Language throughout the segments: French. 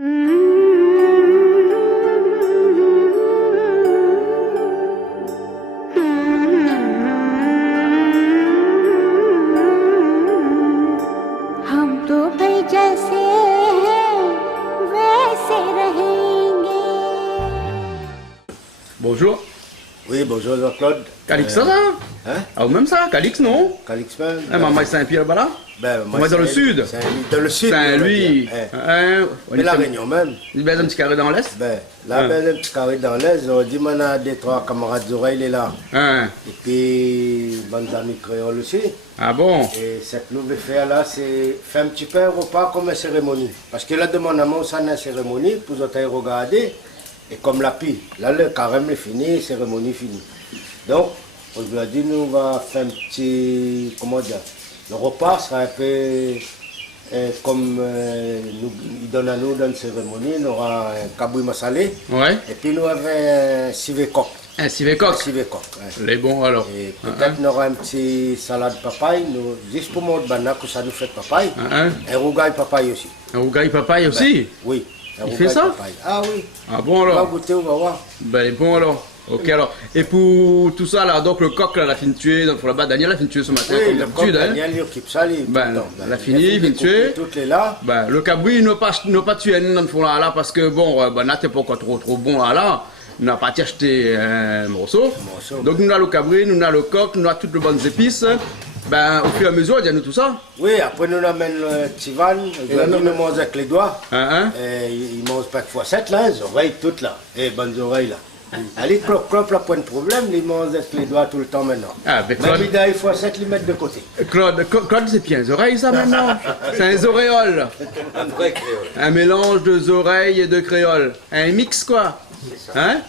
Bonjour. Oui, bonjour Jean-Claude. Calix ça, hein? Ah, ou même ça, Calix, non? Calix même. Maman Saint-Pierre, là? Ben, moi, dans le sud. Dans le sud. Saint-Louis. Mais la Réunion même. Il y a un petit carré dans l'est? Ben, là, un petit carré dans l'est. On dit, on a des trois camarades d'oreilles, il est là. Et puis, bonnes amis créoles aussi. Ah bon? Et cette nouvelle faire là, c'est faire un petit peu un repas comme une cérémonie. Parce que là, de mon amour, ça une cérémonie pour vous regarder. Et comme la pile, là le carême est fini, cérémonie finie. Donc, on lui a dit, nous on va faire un petit, comment dire, le repas sera un peu comme il donne à nous dans une cérémonie, on aura un kaboui masalé. Ouais. Et puis nous avons un civet coq. Un civet coq. Un civet coq. Ouais. Les bons alors. Et peut-être on aura un petit salade papaye, nous, juste pour mon banana que ça nous fait papaye. Un rougail papaye aussi. Un rougail papaye aussi? Oui. Il fait ça? Ah oui. Ah bon alors? On va goûter, on va voir. Ben les bons alors. Ok alors. Et pour tout ça là, donc le coq là, la fin de tuer, donc là-bas Daniel a fin de tuer ce matin oui, comme d'habitude. Daniel il occupe ça, il la fini, fin de tuer. Toutes les là. Ben le cabri n'a pas tué dans le fond là parce que bon, ben n'était pas encore trop bon là. On n'a pas acheté un morceau. Donc nous avons le cabri, nous avons le coq, nous avons toutes les bonnes épices. Ben, au fur et à mesure, il y a tout ça. Oui, après nous amène le Tivan, nous mange avec les doigts. Il mange pas de fois 7 là, les oreilles toutes là. Et bonnes oreilles là. Allez, clop, là, pas de problème, il mange avec les doigts tout le temps maintenant. Ah, mais Claude... Même il fois 7, il met de côté. Claude, c'est bien les oreilles ça maintenant. C'est un oréoles. Un vrai créole. Un mélange de oreilles et de créole. Un mix quoi. Hein?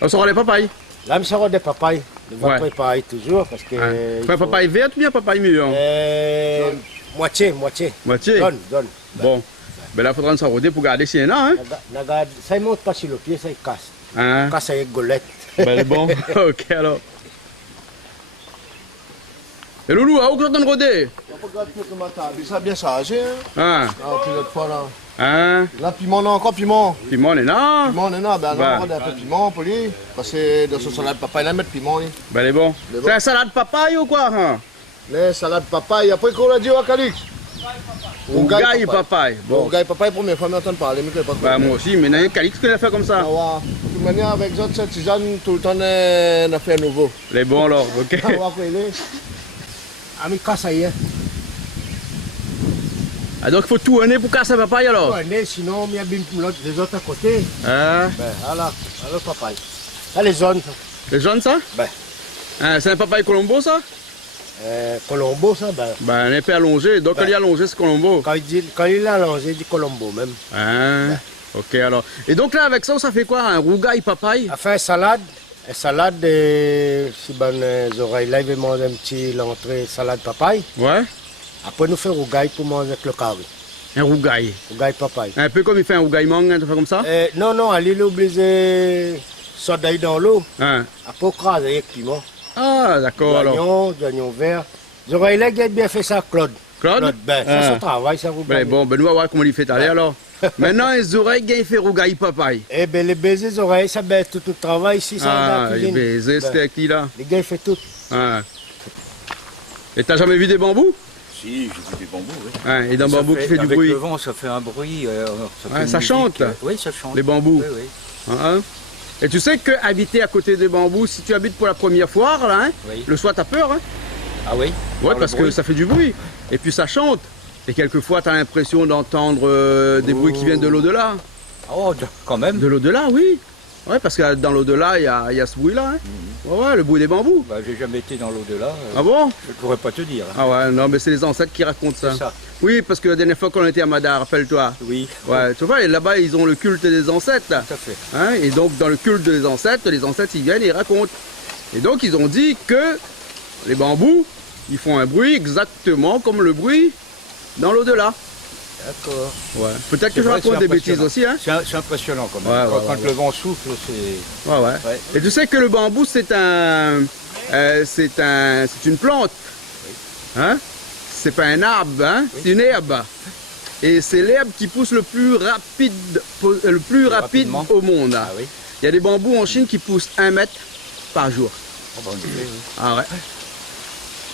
On sort les papayes. Là, on sort des papayes. On va préparer toujours parce que... Papaye verte ou bien papaye mûre? Moitié. Donne. Bon. Ben là, il faudra s'en rôder pour garder si il y en a, hein? Ça ne monte pas sur le pied, ça il casse. Hein? Casse avec golette. Ben bon, ok alors. Et Loulou, où tu as rôder? Ça a bien changé, hein? Puis l'autre fois, là. Là, piment, on a encore piment. Piment, on est là? Piment, on est là. Ben, on a un peu de piment pour lui. Parce que dans son salade papaye, il a mettre piment, lui. Ben, il est bon. C'est un salade papaye ou quoi, hein? Les salades papaye. Après, qu'on l'a dit au Calix? Rougail papaye. Bon, rougail papaye, première fois, mais on parler. Ben, moi aussi, mais il y a un Calix qui l'a fait comme ça. De toute manière, avec les autres, cette tisane, tout le temps, on a fait un nouveau. Les bons, alors, ok. Ah, mais casse ailleurs. Ah, donc il faut tout année pour casser la papaye alors? Tout année, sinon il y a les autres à côté. Ben, alors papaye. Ça, les jaunes. Les jaunes, ça? Ben. C'est un papaye Colombo, ça? Colombo, ça, un épais allongé. Donc, il est allongé, c'est Colombo. Quand il est allongé, il dit Colombo même. Ok, alors. Et donc là, avec ça, ça fait quoi? Un rougail papaye? Enfin, salade. Une salade, si les oreilles là, il va manger un petit l'entrée salade papaye. Ouais. Après, nous faisons rougail pour manger avec le carré. Un rougail? Rougail papaye. Un peu comme il fait un rougail mangue, tu fais comme ça? Non, il est obligé sauter dans l'eau. Après, craser avec piment. Ah, d'accord, alors. D'oignon vert. Les oreilles là, il a bien fait ça, Claude. Claude? Ben, ça, son travail, ça rougail. Bon, nous allons voir comment il fait aller alors. Maintenant, les oreilles, il fait rougail papaye. Eh bien, les baisers, les oreilles, ça ben tout le travail ici, ça. Les baisers, c'était qui là? Les gars, ils font tout. Et t'as jamais vu des bambous? Si, j'ai vu des bambous, oui. Et d'un bambou qui fait du bruit. Avec le vent, ça fait un bruit. Ça chante? Oui, ça chante. Les bambous? Oui. Et tu sais qu'habiter à côté des bambous, si tu habites pour la première fois, là, le soir, t'as peur, hein? Ah oui? Ouais, parce que ça fait du bruit. Et puis ça chante. Et quelquefois, tu as l'impression d'entendre des bruits qui viennent de l'au-delà. Oh, quand même? De l'au-delà, oui. Ouais, parce que dans l'au-delà, il y a ce bruit-là. Ouais, le bruit des bambous. Bah, j'ai jamais été dans l'au-delà. Ah bon? Je ne pourrais pas te dire. Ah ouais, non, mais c'est les ancêtres qui racontent ça. C'est ça. Oui, parce que la dernière fois qu'on était à Madar, rappelle-toi. Oui. Ouais, tu vois, là-bas, ils ont le culte des ancêtres. Tout à fait. Et donc, dans le culte des ancêtres, ils viennent et ils racontent. Et donc, ils ont dit que les bambous, ils font un bruit exactement comme le bruit dans l'au-delà. D'accord. Ouais. Peut-être que je raconte des bêtises aussi, hein? C'est impressionnant quand même. Quand le vent souffle, c'est... Ouais. Et tu sais que le bambou, c'est une plante. Hein? C'est pas un arbre, hein? C'est une herbe. Et c'est l'herbe qui pousse le plus rapide au monde. Ah oui. Il y a des bambous en Chine qui poussent 1 mètre par jour. Oh, bah, oui. Ah ouais.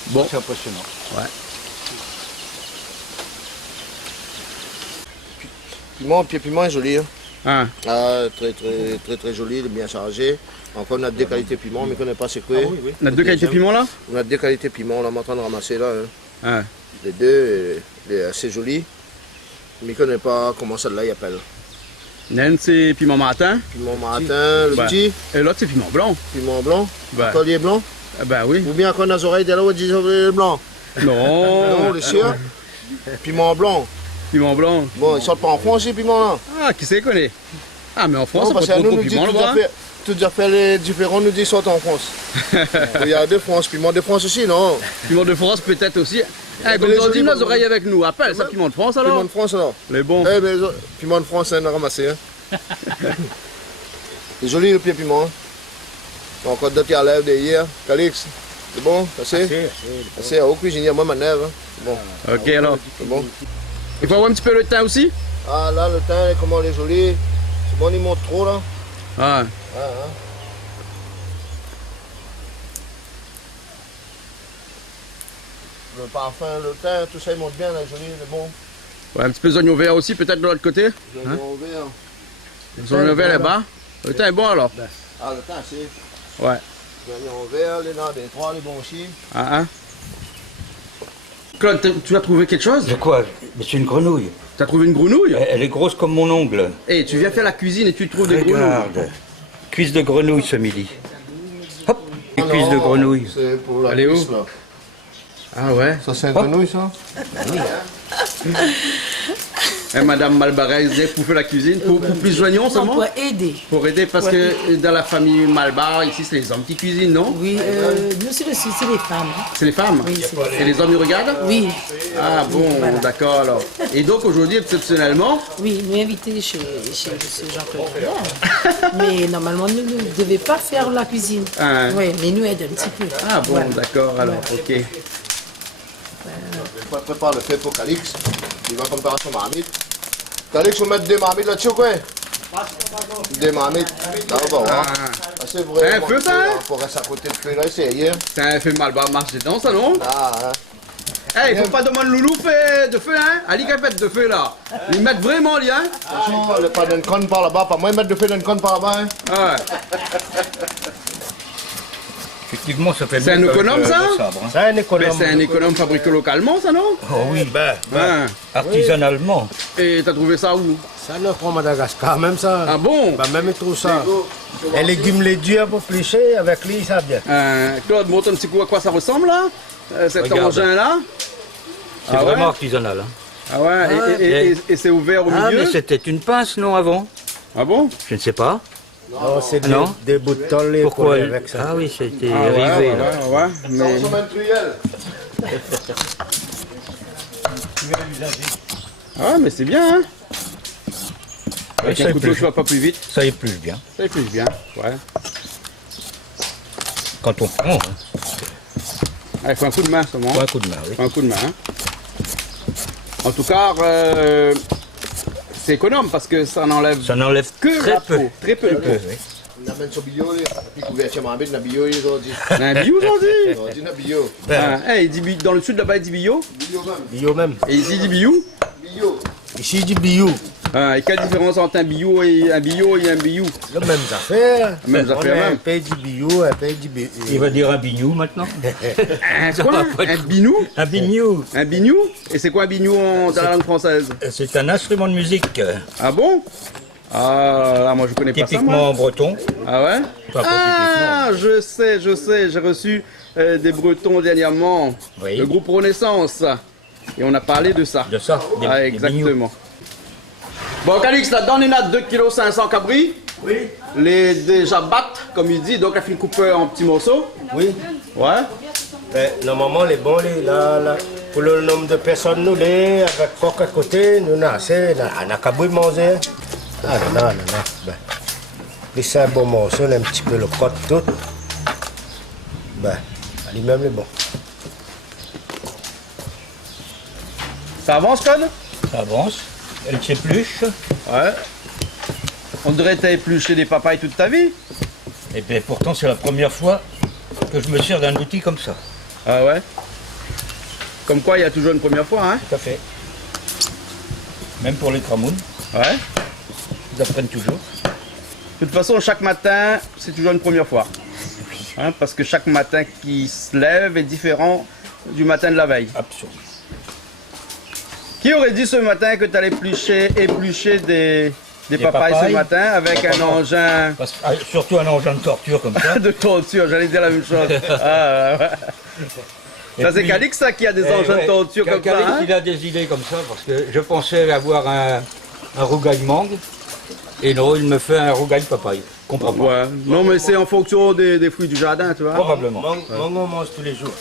Bon. C'est impressionnant. Ouais. Pied piment est joli. Hein. Ah. Ah, très joli, il est bien chargé. Encore, on a deux qualités piment, mais on ne connaît pas c'est quoi. On a 2 qualités piment là? On a deux qualités piment, on est en train de ramasser là. Hein. Ah. Les deux, il est assez joli, mais on ne connaît pas comment celle-là il appelle. L'un c'est piment matin. Piment matin, le Ouais. petit, Et l'autre c'est piment blanc. piment blanc, Ouais. collier blanc, Ah ben oui. ou bien encore dans les oreilles de là où on dit blanc. Non. Non, les sûr. Piment blanc. Piment blanc. Bon, ils sortent pas en France, ces piments-là. Ah, qui c'est connaît? Ah, mais en France, Non, c'est parce pas que trop nous, trop nous dit piment là-bas. tout à fait les différents, nous disent sortent en France. Il y a deux France, piment de France aussi, non? Piment de France peut-être aussi. Eh, comme les on dit, jolis, nos bon, oreilles avec nous. Appelle ça piment de France alors. Piment de France alors. Les bons. Eh ben, piment de France, on a ramassé. Hein. C'est joli le pied piment. Hein. Encore d'autres qui enlèvent des hier. Calix, c'est bon? Assez? Assez, au cuisinier, moi, ma nèvre. Bon, Ok alors. c'est bon. Il faut avoir un petit peu le teint aussi. Ah là, le teint, comment il est joli. C'est bon, il monte trop là. Ah. Ah, hein. Le parfum, le teint, tout ça, il monte bien, là, joli, il est bon. Ouais, un petit peu d'oignon vert aussi peut-être de l'autre côté. Je vais au vert. L'oignon vert là-bas. Le teint est bon alors. Ah, le teint, c'est. Ouais. L'oignon vert, les nains des trois, les bons aussi. Ah, hein. Claude, tu as trouvé quelque chose? De quoi? Mais c'est une grenouille. Tu as trouvé une grenouille? Elle est grosse comme mon ongle. Eh, tu viens faire la cuisine et tu trouves des grenouilles. Regarde. Cuisse de grenouille ce midi. Hop, une cuisse de grenouille. C'est pour la Elle est où? cuisse, là. Ah ouais. Ça, c'est une grenouille, ça? Eh, Madame Malbarès, pour faire la cuisine, pour plus d'oignons Non, seulement? pour aider. Pour aider, parce que dans la famille Malbar, ici, c'est les hommes qui cuisinent, non? Oui, nous, c'est les femmes. hein. C'est les femmes? Oui, c'est Et les hommes, ils regardent? Oui, Ah bon, Voilà. d'accord alors. Et donc aujourd'hui, exceptionnellement, oui, nous invités chez ce Jean-Claude Pierre. Mais normalement, nous ne devions pas faire la cuisine. Ah. Oui, mais nous aidons un petit peu. ah bon, Voilà. d'accord alors, ok. Je prépare le fait pour Calix. Il va préparer son marmite. Calix, on met des marmites là-dessus, quoi? Des marmites. Là, on va voir. Ah, c'est vrai. C'est un feu, ça, hein? On reste à côté de feu, là, c'est hier. C'est un fait Malbar marche dedans, ça non? Ah, hein. Eh, il faut pas demander Loulou fait de feu, hein? Ali qui fait de feu là. Ils mettent vraiment lien. Attention, le pas d'un con par là-bas. Pas moi, mettre de feu d'un con par là-bas, hein. Ah ouais. Effectivement, ça fait C'est un mieux économe, qu'avec, ça? le sabre, hein. C'est un Mais économe. c'est un économe fabriqué localement, ça non? Oh oui, Ah. artisanalement. Et t'as trouvé ça où? Ça ne prend Madagascar, même ça. Ah bon? Bah, même il trouve ça. Les légumes les durs pour plécher, avec lui, ça bien. Claude, montre un petit coup à quoi ça ressemble là? Cet Regarde. engin là? C'est Ah ouais? vraiment artisanal. Hein. Ah ouais, et c'est ouvert au Ah, milieu? mais c'était une pince, non, avant? Ah bon? Je ne sais pas. Non, c'est Non. des bouts de tôle Pourquoi avec ça. Ah oui, c'était Ah ouais, rivé, ouais, là. ouais, mais... Ça, on met une truelle. Ah mais c'est bien, hein? Avec ça un couteau, épluche. tu vas pas plus vite. Ça épluche bien. Ça épluche bien, ouais. Quand on prend, hein. Ah, il faut un coup de main seulement. Faut un coup de main, oui. Faut un coup de main. Hein. En tout cas, c'est économe parce que ça n'enlève Ça n'enlève que très la peu. peau. Très peu de peau. Oui. On amène son bio, là. Puis couverture marmite, na bio, aujourd'hui. Un bio aujourd'hui? Aujourd'hui, na bio. Ah, il dit dans le sud là-bas il dit bio. Bio même. Bio même. Et ici il dit bio. Bio. Ici, il dit bio. Ah, et quelle différence entre un bio et un bio? Le même affaire. Mêmes On affaires, a un même. pays du bio, un pays du bio. Il va dire un bignou maintenant. Un Ça quoi? va pas Un être- binou? Un bignou. Un bignou? Et c'est quoi un bignou dans la langue française? C'est un instrument de musique Ah bon? Ah, là, moi je connais pas ça. typiquement Moi. breton. Ah ouais? Pas Ah, je sais, j'ai reçu des Bretons dernièrement, Oui. le groupe Renaissance, et on a parlé de ça. De ça, des- Ah, des exactement. Bon, Calix, là-dedans, on a 2,5 kg cabri. Oui. Les déjà battent, comme il dit, donc elle fait une coupe en petits morceaux. Oui. Ouais. Normalement, les bons, là, pour le nombre de personnes, nous, les, avec coq à côté, nous, on a assez, on a qu'à manger. Ah, non. Ben, plus c'est un bon morceau, on a un petit peu le côte tout. Ben, lui-même, les bons. Ça avance, Code? Ça avance. Elle s'épluche. Ouais. On dirait que tu as épluché des papayes toute ta vie. Et bien pourtant, c'est la première fois que je me sers d'un outil comme ça. Ah ouais. Comme quoi, il y a toujours une première fois, hein. Tout à fait. Même pour les cramounes, Ouais. ils apprennent toujours. De toute façon, chaque matin, c'est toujours une première fois. Hein, parce que chaque matin qui se lève est différent du matin de la veille. Absolument. Qui aurait dit ce matin que tu allais éplucher des papayes ce matin avec un engin Surtout un engin de torture comme ça. de torture, j'allais dire la même chose. Ah, ouais. Ça, c'est Calix, ça, qui a des engins de torture comme ça. Calix, Hein? il a des idées comme ça parce que je pensais avoir un rougail mangue. Et non, il me fait un rougail papaye. Comprends pas. Ouais. Non, mais c'est en fonction des fruits du jardin, tu vois. Probablement. On mange tous les jours.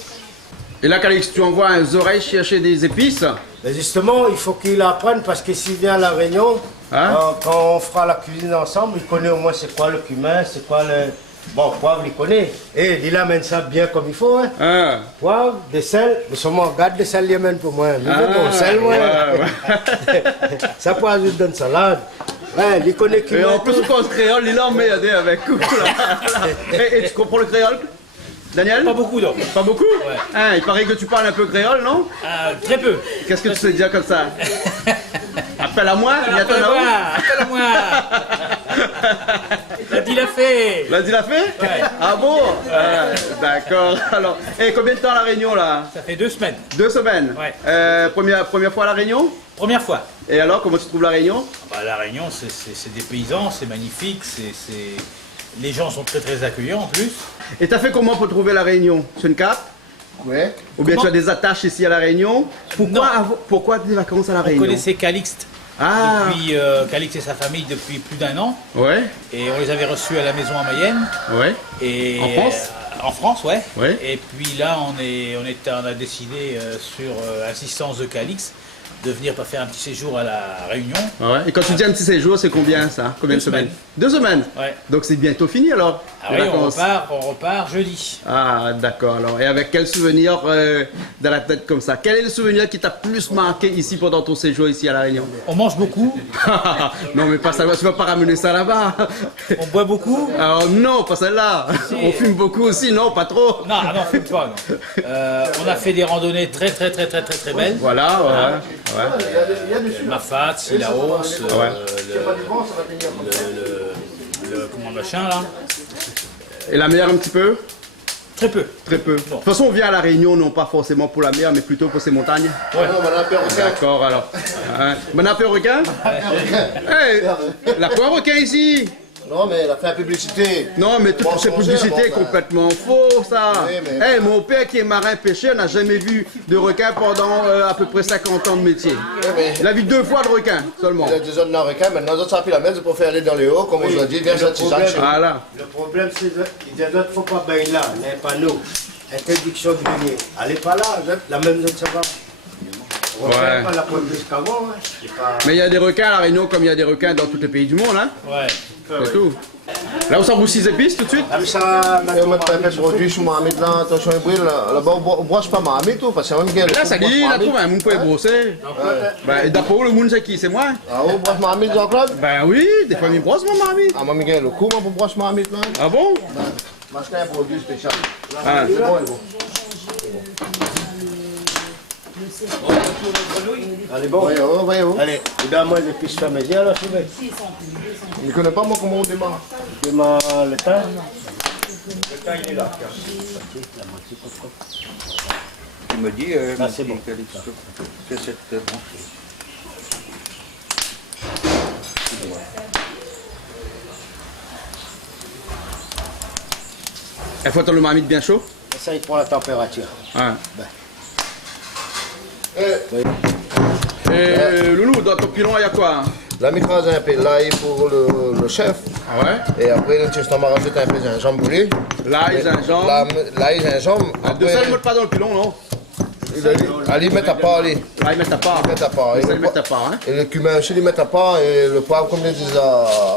Et là, Calix, tu envoies un oreilles chercher des épices. Mais justement, il faut qu'il apprenne parce que s'il vient à La Réunion, Hein? quand on fera la cuisine ensemble, il connaît au moins c'est quoi le cumin, c'est quoi le... Bon, poivre, il connaît. Et il amène ça bien comme il faut. Hein. Ah. Poivre, des sels. Mais seulement, garde des sels, il amène pour moi. Il veut bon sel, moi. Ouais. Ça peut ajouter une salade. Ouais, il connaît Et cumin. en plus, quand le créole, il l'emmerde avec coup. Et tu comprends le créole, Daniel? Pas beaucoup donc. Pas beaucoup? Hein, il paraît que tu parles un peu créole, non? Très peu. Qu'est-ce que tu sais dire comme ça? Appelle à moi, il y a ton nom. Appelle-moi. La dit la fait. Lundi l'a fait? Ah bon? D'accord. Alors, et combien de temps à la Réunion là? Ça fait 2 semaines. 2 semaines? Ouais. Première fois à la Réunion? Première fois. Et alors, comment tu trouves la Réunion? Bah, la Réunion, c'est des paysans, c'est magnifique, les gens sont très très accueillants en plus. Et t'as fait comment pour trouver la Réunion? Sur une carte? Ouais. Ou bien Comment? tu as des attaches ici à la Réunion? Pourquoi des vacances à la On Réunion? connaissait Calixte Ah! depuis Calixte et sa famille depuis plus d'1 an. Ouais, Et on les avait reçus à la maison à Mayenne. ouais. Et, En France? En France, ouais. Ouais. Et puis là, on a décidé, sur assistance de Calixte, de venir faire un petit séjour à la Réunion. Ouais. Et quand tu dis un petit séjour, c'est combien ça? Combien de 2 semaines? semaines. 2 semaines? Ouais. Donc c'est bientôt fini alors? Ah les oui, vacances. on repart jeudi. Ah, d'accord. Alors, et avec quel souvenir dans la tête comme ça? Quel est le souvenir qui t'a plus marqué ici pendant ton séjour ici à La Réunion? On mange beaucoup, Non, mais pas ça. Tu vas pas ramener ça là-bas. on boit beaucoup. Alors, non, pas celle-là. On fume beaucoup aussi, non, pas trop. Non, non, fume pas, non. On a fait des randonnées très belles. Voilà, ouais. Mafat, Silaos, le comment machin là. Et la mer un petit peu? Très peu. Très peu. De toute façon, on vient à La Réunion, non pas forcément pour la mer, mais plutôt pour ses montagnes. Non, on a un perroquet. D'accord, alors. Bon appel requin? Hey, la quoi requin ici? Non, mais elle a fait la publicité. Non, mais toute Bon, cette changer, publicité est bon, ben. complètement faux, ça. Oui, mais- Hey, mon père qui est marin pêcheur n'a jamais vu de requin pendant à peu près 50 ans de métier. mais Il a vu 2 fois de requin seulement. il y a des zones de requin, maintenant, ça a pris la main, c'est pour faire aller dans les hauts, comme on a dit, bien ça, c'est ça. problème- chez nous. Voilà. Le problème, c'est que les autres ne faut pas bailler là, les panneaux. Interdiction de venir. Allez pas là, la même zone, ça va. On ne Ouais. fait pas la pointe jusqu'avant. Hein. C'est pas... Mais il y a des requins à La Réunion comme il y a des requins dans tous les pays du monde, hein. Ouais. C'est tout. Là où ça vous 6 épices tout de suite? Comme ça, Et on met pas un produit sous ma là, attention, il brille, là-bas, on brosse pas ma tout, parce que c'est même gueule. Là, ça dit, là, trouve un monde pour brosser. Ben, d'après vous, le monde, c'est qui? C'est moi? Ah, on brosse ma Jean-Claude? Ben oui, des fois, il brosse mon mari. Ah, moi, Miguel, le coup, moi, pour brosse ma là. Ah bon? Moi, je un produit spécial. Ah. C'est bon, il est bon. Allez, bon. Voyez-vous. Allez, donne-moi des pistes familiales, alors, c'est vrai. Il ne connaît pas, moi, comment on démarre. Dis-moi le temps. Tu me dis, Ah, c'est bon. c'est cette branche. Il faut attendre le marmite bien chaud. Ça, il prend la température. Ah. Et Loulou, dans ton pilon, il y a quoi? La micrase un peu l'ail pour le chef. Ah ouais? Et après, tu t'en rajoutes un peu de gingembre brûlé. L'ail, gingembre. L'ail, gingembre. De ça, ne mettent pas dans le pilon, non? Allez, mettre à part, allez. L'ail, mettent à part. Mettre à part. Mais Et ça, le ils mettent à part, hein? Et le cumin aussi, les mettre à part. Et le poivre, comme les disent,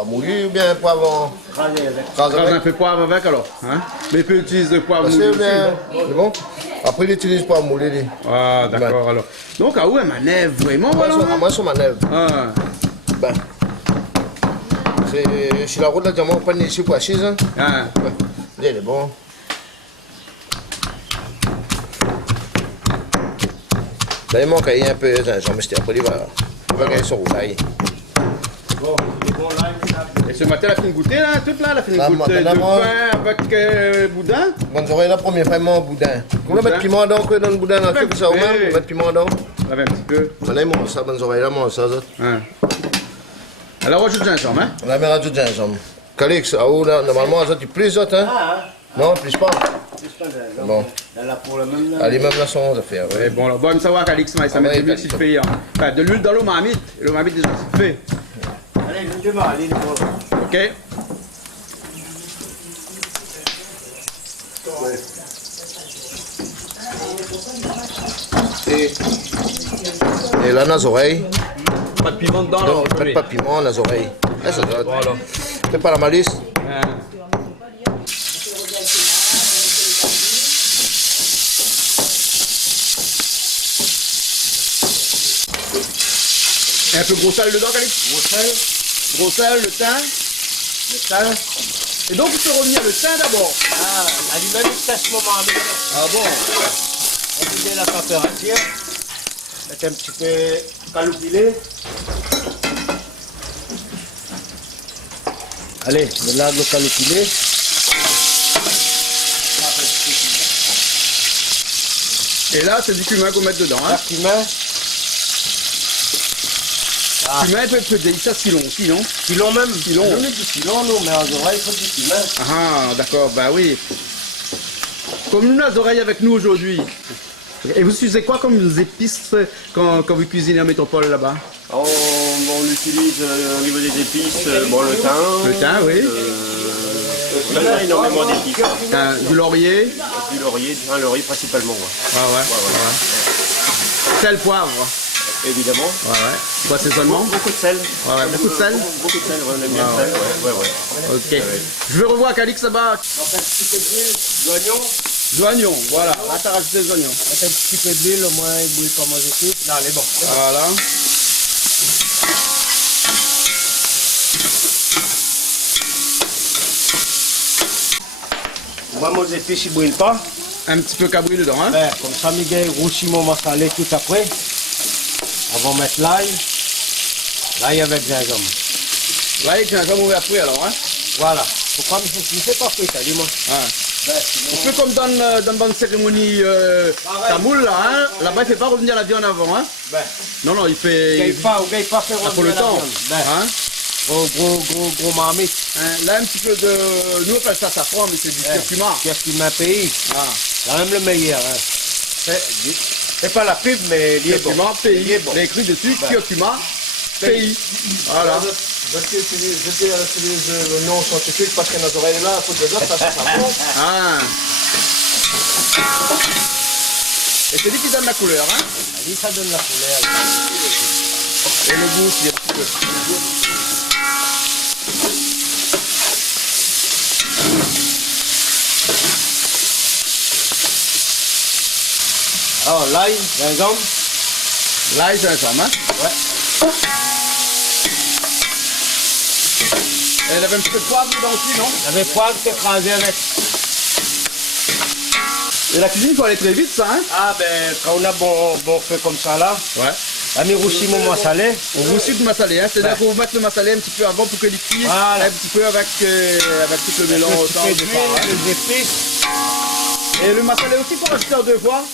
moulu ou bien poivre Crasez avec. crase Crase un avec. peu de poivre avec alors. Hein? Mais il peut utiliser le poivre C'est moulu aussi, bien. non? C'est bon? Après, il l'utilise pour mouler. Lui. Ah, d'accord, alors. Donc, ah ouais, manèvre, vraiment, voilà. Moi, son manœuvre. Ah. Ben, c'est sur la route, là, diamant, on prend ici pour assise. Hein. Ah. Ben, il est bon. Là, il manque un peu, j'en mets après, il va gagner son roulaille. Bon, il est bon là, Et ce matin, elle a fait une goûter, là, toute là, elle a fait une Là, goûter de moi- pain avec boudin. Bonne oreilles, la première fois, mon boudin. On va mettre piment dedans, dans le boudin, là, Ouais, que ça, au même, ouais. on va mettre piment dedans. On avait un petit peu. Là, il mange ça, bonne oreilles, là, mange ça. Hein. Alors, on ajoute du gingembre, hein. On a mis rajout de gingembre. Calix, ah, oh, là, normalement, ça, tu plus, hein. Non, plus pas. Bon. Là, pour le même. Allez, même là, son affaire. Ouais, bon, alors, bon, savoir qu'Alix, ça Ah, met ouais, de l'huile s'il fait. Hein. Enfin, de l'huile dans l'eau marmite. Et l'eau marmite, déjà, s'il fait. Allez, je vais aller, Ok. Et là, dans les oreilles. Pas de piment dedans, Non, là. mettre pas de piment dans les oreilles. Là, ça doit. Voilà. Fais pas la malice. Hein. Et un peu gros sel dedans, Calix. Gros sel, le thym. Et donc, il faut revenir le thym d'abord. Ah, allumez jusqu'à ce moment. Ah bon? Réguler la température. Mettre un petit peu caloupilé. Allez, maintenant le caloupilé. Et là, c'est du cumin qu'on met dedans. Hein. La cumin. Cumin, il peut être délicat silon aussi, non? Pilon même. Pilon. On est du pilon, nous, mais aux oreilles, il faut du cumin. Ah, d'accord, bah oui. Comme nous, les oreilles avec nous aujourd'hui. Et vous utilisez quoi comme épices quand vous cuisinez en métropole là-bas? On utilise au niveau des épices, bon, le thym. Le thym, oui. Il y a énormément d'épices. Du laurier. Du laurier, un laurier principalement. Ouais. Ah ouais. Sel, poivre. Évidemment. Ouais, ouais. Quoi, assaisonnement? Beaucoup de sel. Ouais, ouais. Beaucoup de sel? Beaucoup de sel, ouais, on aime bien le sel. Ouais. Ok. Je vais revoir Calix là-bas. Donc un petit peu d'huile, d'oignon. De l'oignon, voilà. Là, t'as rajouté des oignons. Mettre un petit peu d'huile, au moins il bouille comme aux épices. Non, elle est bon. Voilà. Moi, mes épices, ils ne bouillent pas. Un petit peu cabri dedans, hein? Ouais, comme ça, Miguel roussit mon massalé tout après. On va mettre l'ail. L'ail avec gingembre. Là, il y a un gingembre après alors, hein? Voilà. Pourquoi je ne fais pas fruit, dis-moi. Ah. Ben, sinon... Un peu comme dans une bonne cérémonie tamoul, là, hein? Là-bas, il ne fait pas revenir la viande avant, hein? Ben, Non, non, il fait... gagne pas faire Ah, pour le revenir la temps. viande. Ben, Hein? gros marmite. Hein, là, un petit peu de... Nous, on appelle ça safran, mais c'est du curcuma. Qu'est-ce qui m'a payé? Ah. C'est même le meilleur. Hein. C'est pas la pub, mais il est bon. Curcuma, Il pays. est bon. Les écrit dessus, Ben. curcuma, pays. Voilà. Je utilise le nom scientifique parce que dans les oreilles là, il faut de l'autre parce que ça monte. Ah. Et c'est lui qui donne la couleur, hein? Oui, ça donne la couleur. Et le goût aussi, un petit peu. Alors, l'ail, gingembre. L'ail, gingembre, hein? Ouais. Et elle avait un petit peu de poivre dedans aussi, non? Il y avait poivre écrasé avec. Et la cuisine, il faut aller très vite, ça, hein? Ah, ben, quand on a bon feu comme ça là, Ouais. on a mis roussi mon massalé. On vous suit le massalé, hein? C'est-à-dire Ouais. qu'on va mettre le massalé un petit peu avant pour que les cuise Voilà. un petit peu avec tout le mélange. Un petit peu au d'huile, départ, hein. des épices. Et le massalé aussi, il faut rajouter en 2 fois.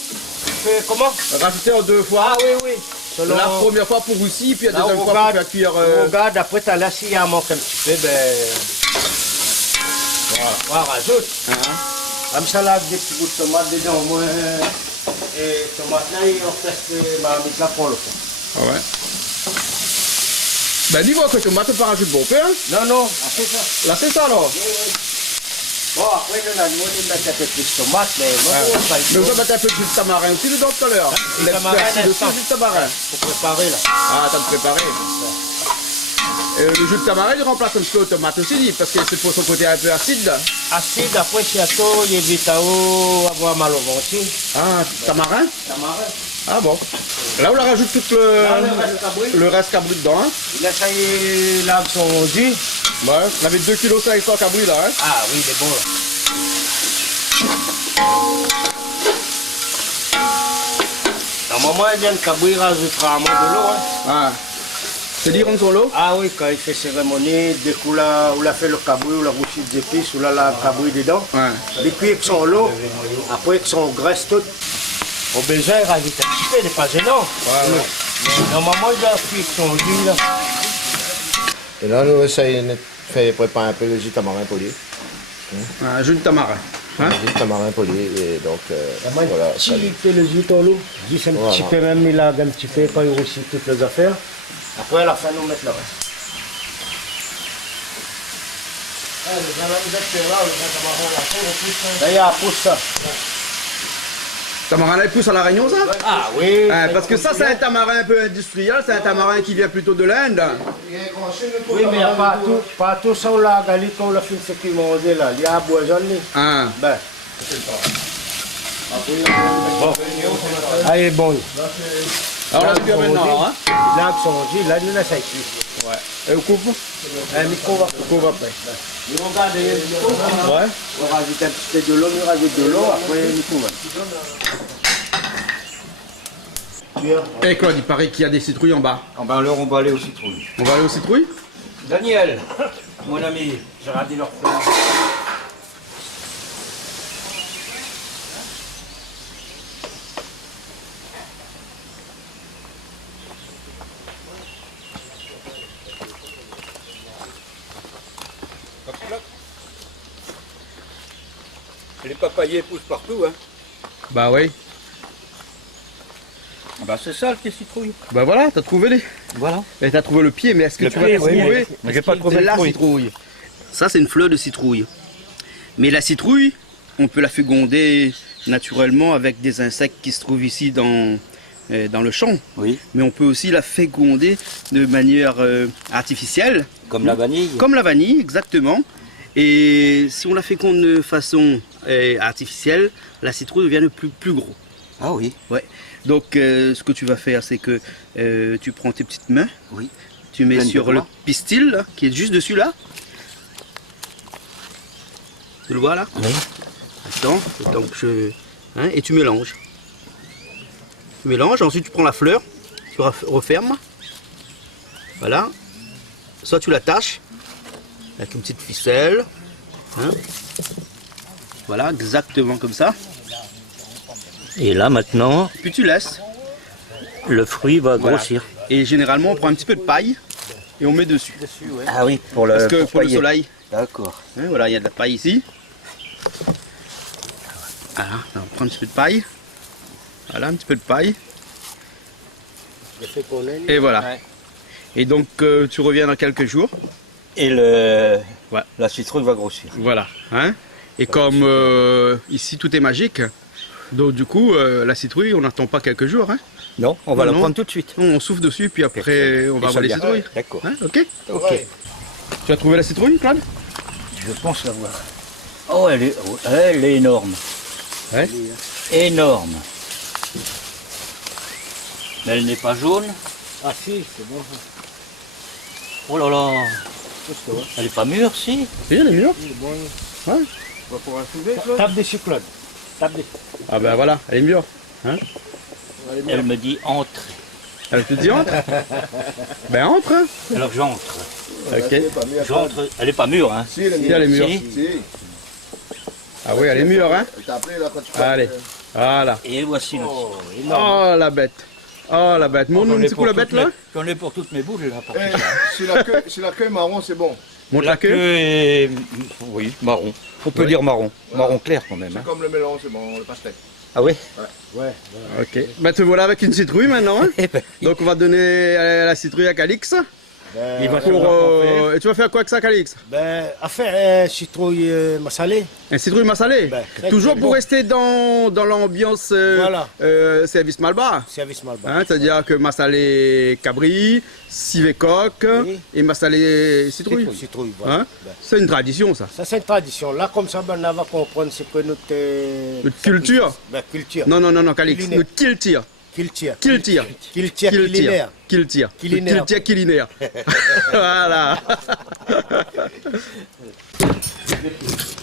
Fait comment? Rajouter en 2 fois. Ah oui, oui. Selon... La première fois pour roussi, puis la Là, deuxième on fois pour regarde, faire cuire. on regarde, après, t'as là, s'il y a un manque un petit peu, ben... On rajoute. Hein? Comme ça, là, des petits bouts de tomates dedans, au moins. Et tomates là, on fait ma mise là pour le fond. Ah ouais. Ben dis-moi que tomate, tu pas rajouter bon peu, hein? Non, non, c'est ça. Là, c'est ça, alors. Bon, après, on a demandé de mettre un peu plus de tomates, mais moi, Ouais. pas Mais vous avez un peu plus de tamarin aussi dedans tout à l'heure. le Le tamarin, persil il dessus, reste du tamarin. pour préparer là. Ah, t'as préparé. Le jus de tamarin, il remplace un petit peu la tomate aussi, parce que c'est pour son côté un peu acide. Acide, après, bientôt, il évite à avoir mal au ventre. Ah, tamarin? Tamarin. Ah bon. Là, on la rajoute tout le reste cabri dedans. Hein. Il a failli là son jus. Ouais, on avait 2,5 kg cabri là. Hein. Ah oui, il est bon là. Normalement, il vient de cabri, il rajoutera un peu de l'eau. Hein. Ah. C'est dire en son lot? Ah oui, quand il fait cérémonie, dès qu'on a fait le cabri ou la roussille d'épices, ou là, la cabri dedans, Ouais. dès qu'il avec son lot, après avec son graisse toute, au besoin, il rajoute un petit peu, il n'est pas gênant. Mais normalement, il doit cuire son jus là. Et là, nous essayons de faire préparer un peu le jus de tamarin poli. Un jus de tamarin. Hein? Le jus de tamarin poli, et donc voilà. Si il fait le jus dans l'eau, juste un petit peu, même il lave un petit peu quand il roussit toutes les affaires. Après, à la fin, nous mettons le reste. D'ailleurs, pousse ça. Tamarin là, il pousse à la Réunion, ça? Ah oui. Parce que ça, c'est un tamarin un peu industriel, c'est un tamarin qui vient plutôt de l'Inde. Oui, mais il n'y a pas tout ça, la galette, on l'a fait ce qu'ils m'ont dit là. Il y a à boisonner. Ah. Ben. Bon. Allez, bon. Alors, on a bien maintenant, hein? Là, son jus, là, il laisse ça ici. Ouais. Et on coupe? Un micro va. On coupe après. Ils vont garder le micro. Ouais. On rajoute un petit peu de l'eau, on rajoute de l'eau, après le micro va. Et Claude, il paraît qu'il y a des citrouilles en bas. Ah ben alors on va aller aux citrouilles. On va aller aux citrouilles? Daniel, mon ami, j'ai radé leur fleurs. Les papayers poussent partout, hein. Bah oui. Ah ben c'est ça, les citrouilles. Bah voilà, t'as trouvé les. Voilà. Et t'as trouvé le pied, mais est-ce que tu vas trouver? Mais j'ai pas trouvé C'est le la fruit. citrouille. Ça, c'est une fleur de citrouille. Mais la citrouille, on peut la féconder naturellement avec des insectes qui se trouvent ici dans le champ. Oui. Mais on peut aussi la féconder de manière artificielle. Comme la vanille. Comme la vanille, exactement. Et si on la féconde de façon artificielle, la citrouille devient plus gros. Ah oui. Ouais. Donc, ce que tu vas faire, c'est que tu prends tes petites mains. Oui. Tu mets Pleine sur de le doigts. pistil, là, qui est juste dessus, là. Tu le vois, là? Oui. Attends, donc hein, et tu mélanges. Tu mélanges, ensuite tu prends la fleur, tu refermes. Voilà. Soit tu l'attaches avec une petite ficelle. Hein. Voilà, exactement comme ça. Et là maintenant, Puis tu laisses. le fruit va Voilà. grossir. Et généralement, on prend un petit peu de paille et on met dessus. Ah oui, pour le, Parce que pour le pailler. soleil. D'accord. Hein, voilà, il y a de la paille ici. Voilà, on prend un petit peu de paille. Voilà, un petit peu de paille. Et voilà. Ouais. Et donc, tu reviens dans quelques jours. Et Ouais. la citrouille va grossir. Voilà. Hein. Et comme ici, tout est magique, donc du coup, la citrouille, on n'attend pas quelques jours. Hein. Non, on va Non, la non. prendre tout de suite. On souffle dessus, puis après, on va avoir les bien. citrouilles. D'accord. Hein, ok. Ok. Tu as trouvé la citrouille, Claude? Je pense l'avoir. Oh, elle est énorme. Ouais. Énorme. Mais elle n'est pas jaune. Ah si, c'est bon. Oh là là. Elle n'est pas mûre, si. Si, elle est mûre. Ouais. On va pouvoir soulever, tape dessus, Claude. Tape dessus. Ah ben voilà, elle est mûre. Hein. Elle me dit entre. Elle te dit entre? Ben entre. Hein. Alors j'entre. Ok. J'entre. Elle n'est pas mûre, hein. Si, elle est Si, elle est mûre. Si. Si. Ah oui, elle est mûre, hein. Elle t'a appelé là quand tu Allez. Voilà. Et voici le Oh la bête. Oh la bête. Montre-nous un petit coup la bête là. J'en ai pour toutes mes boules, là. pour Eh, tout ça. si la queue est marron, c'est bon. Montre la queue. est... Oui, marron. On peut dire marron. Marron clair quand même. C'est hein. comme le mélange, c'est bon, le pastèque. Ah oui. Ok. Ben te voilà avec une citrouille maintenant. Hein. Eh ben, Donc on va donner la citrouille à Calix. il va Pour, et tu vas faire quoi avec ça, Calix? Ben, à faire citrouille massalée. Un citrouille massalé? Ben, très, Toujours très pour bon. rester dans l'ambiance Voilà. service Malba. Service Malba. Hein, c'est-à-dire que massalé cabri, civet coq Oui. et massalé citrouille. Citrouille, voilà. Hein? Ben, C'est une tradition, ça. ça, c'est une tradition. Là, comme ça, ben, on va comprendre c'est que notre... Notre culture. Ben, culture. Non, Calix. Culinaire. Notre culture. Culture. Culture. Culture culinaire. Culture. Culinaire. Culture culinaire. Voilà.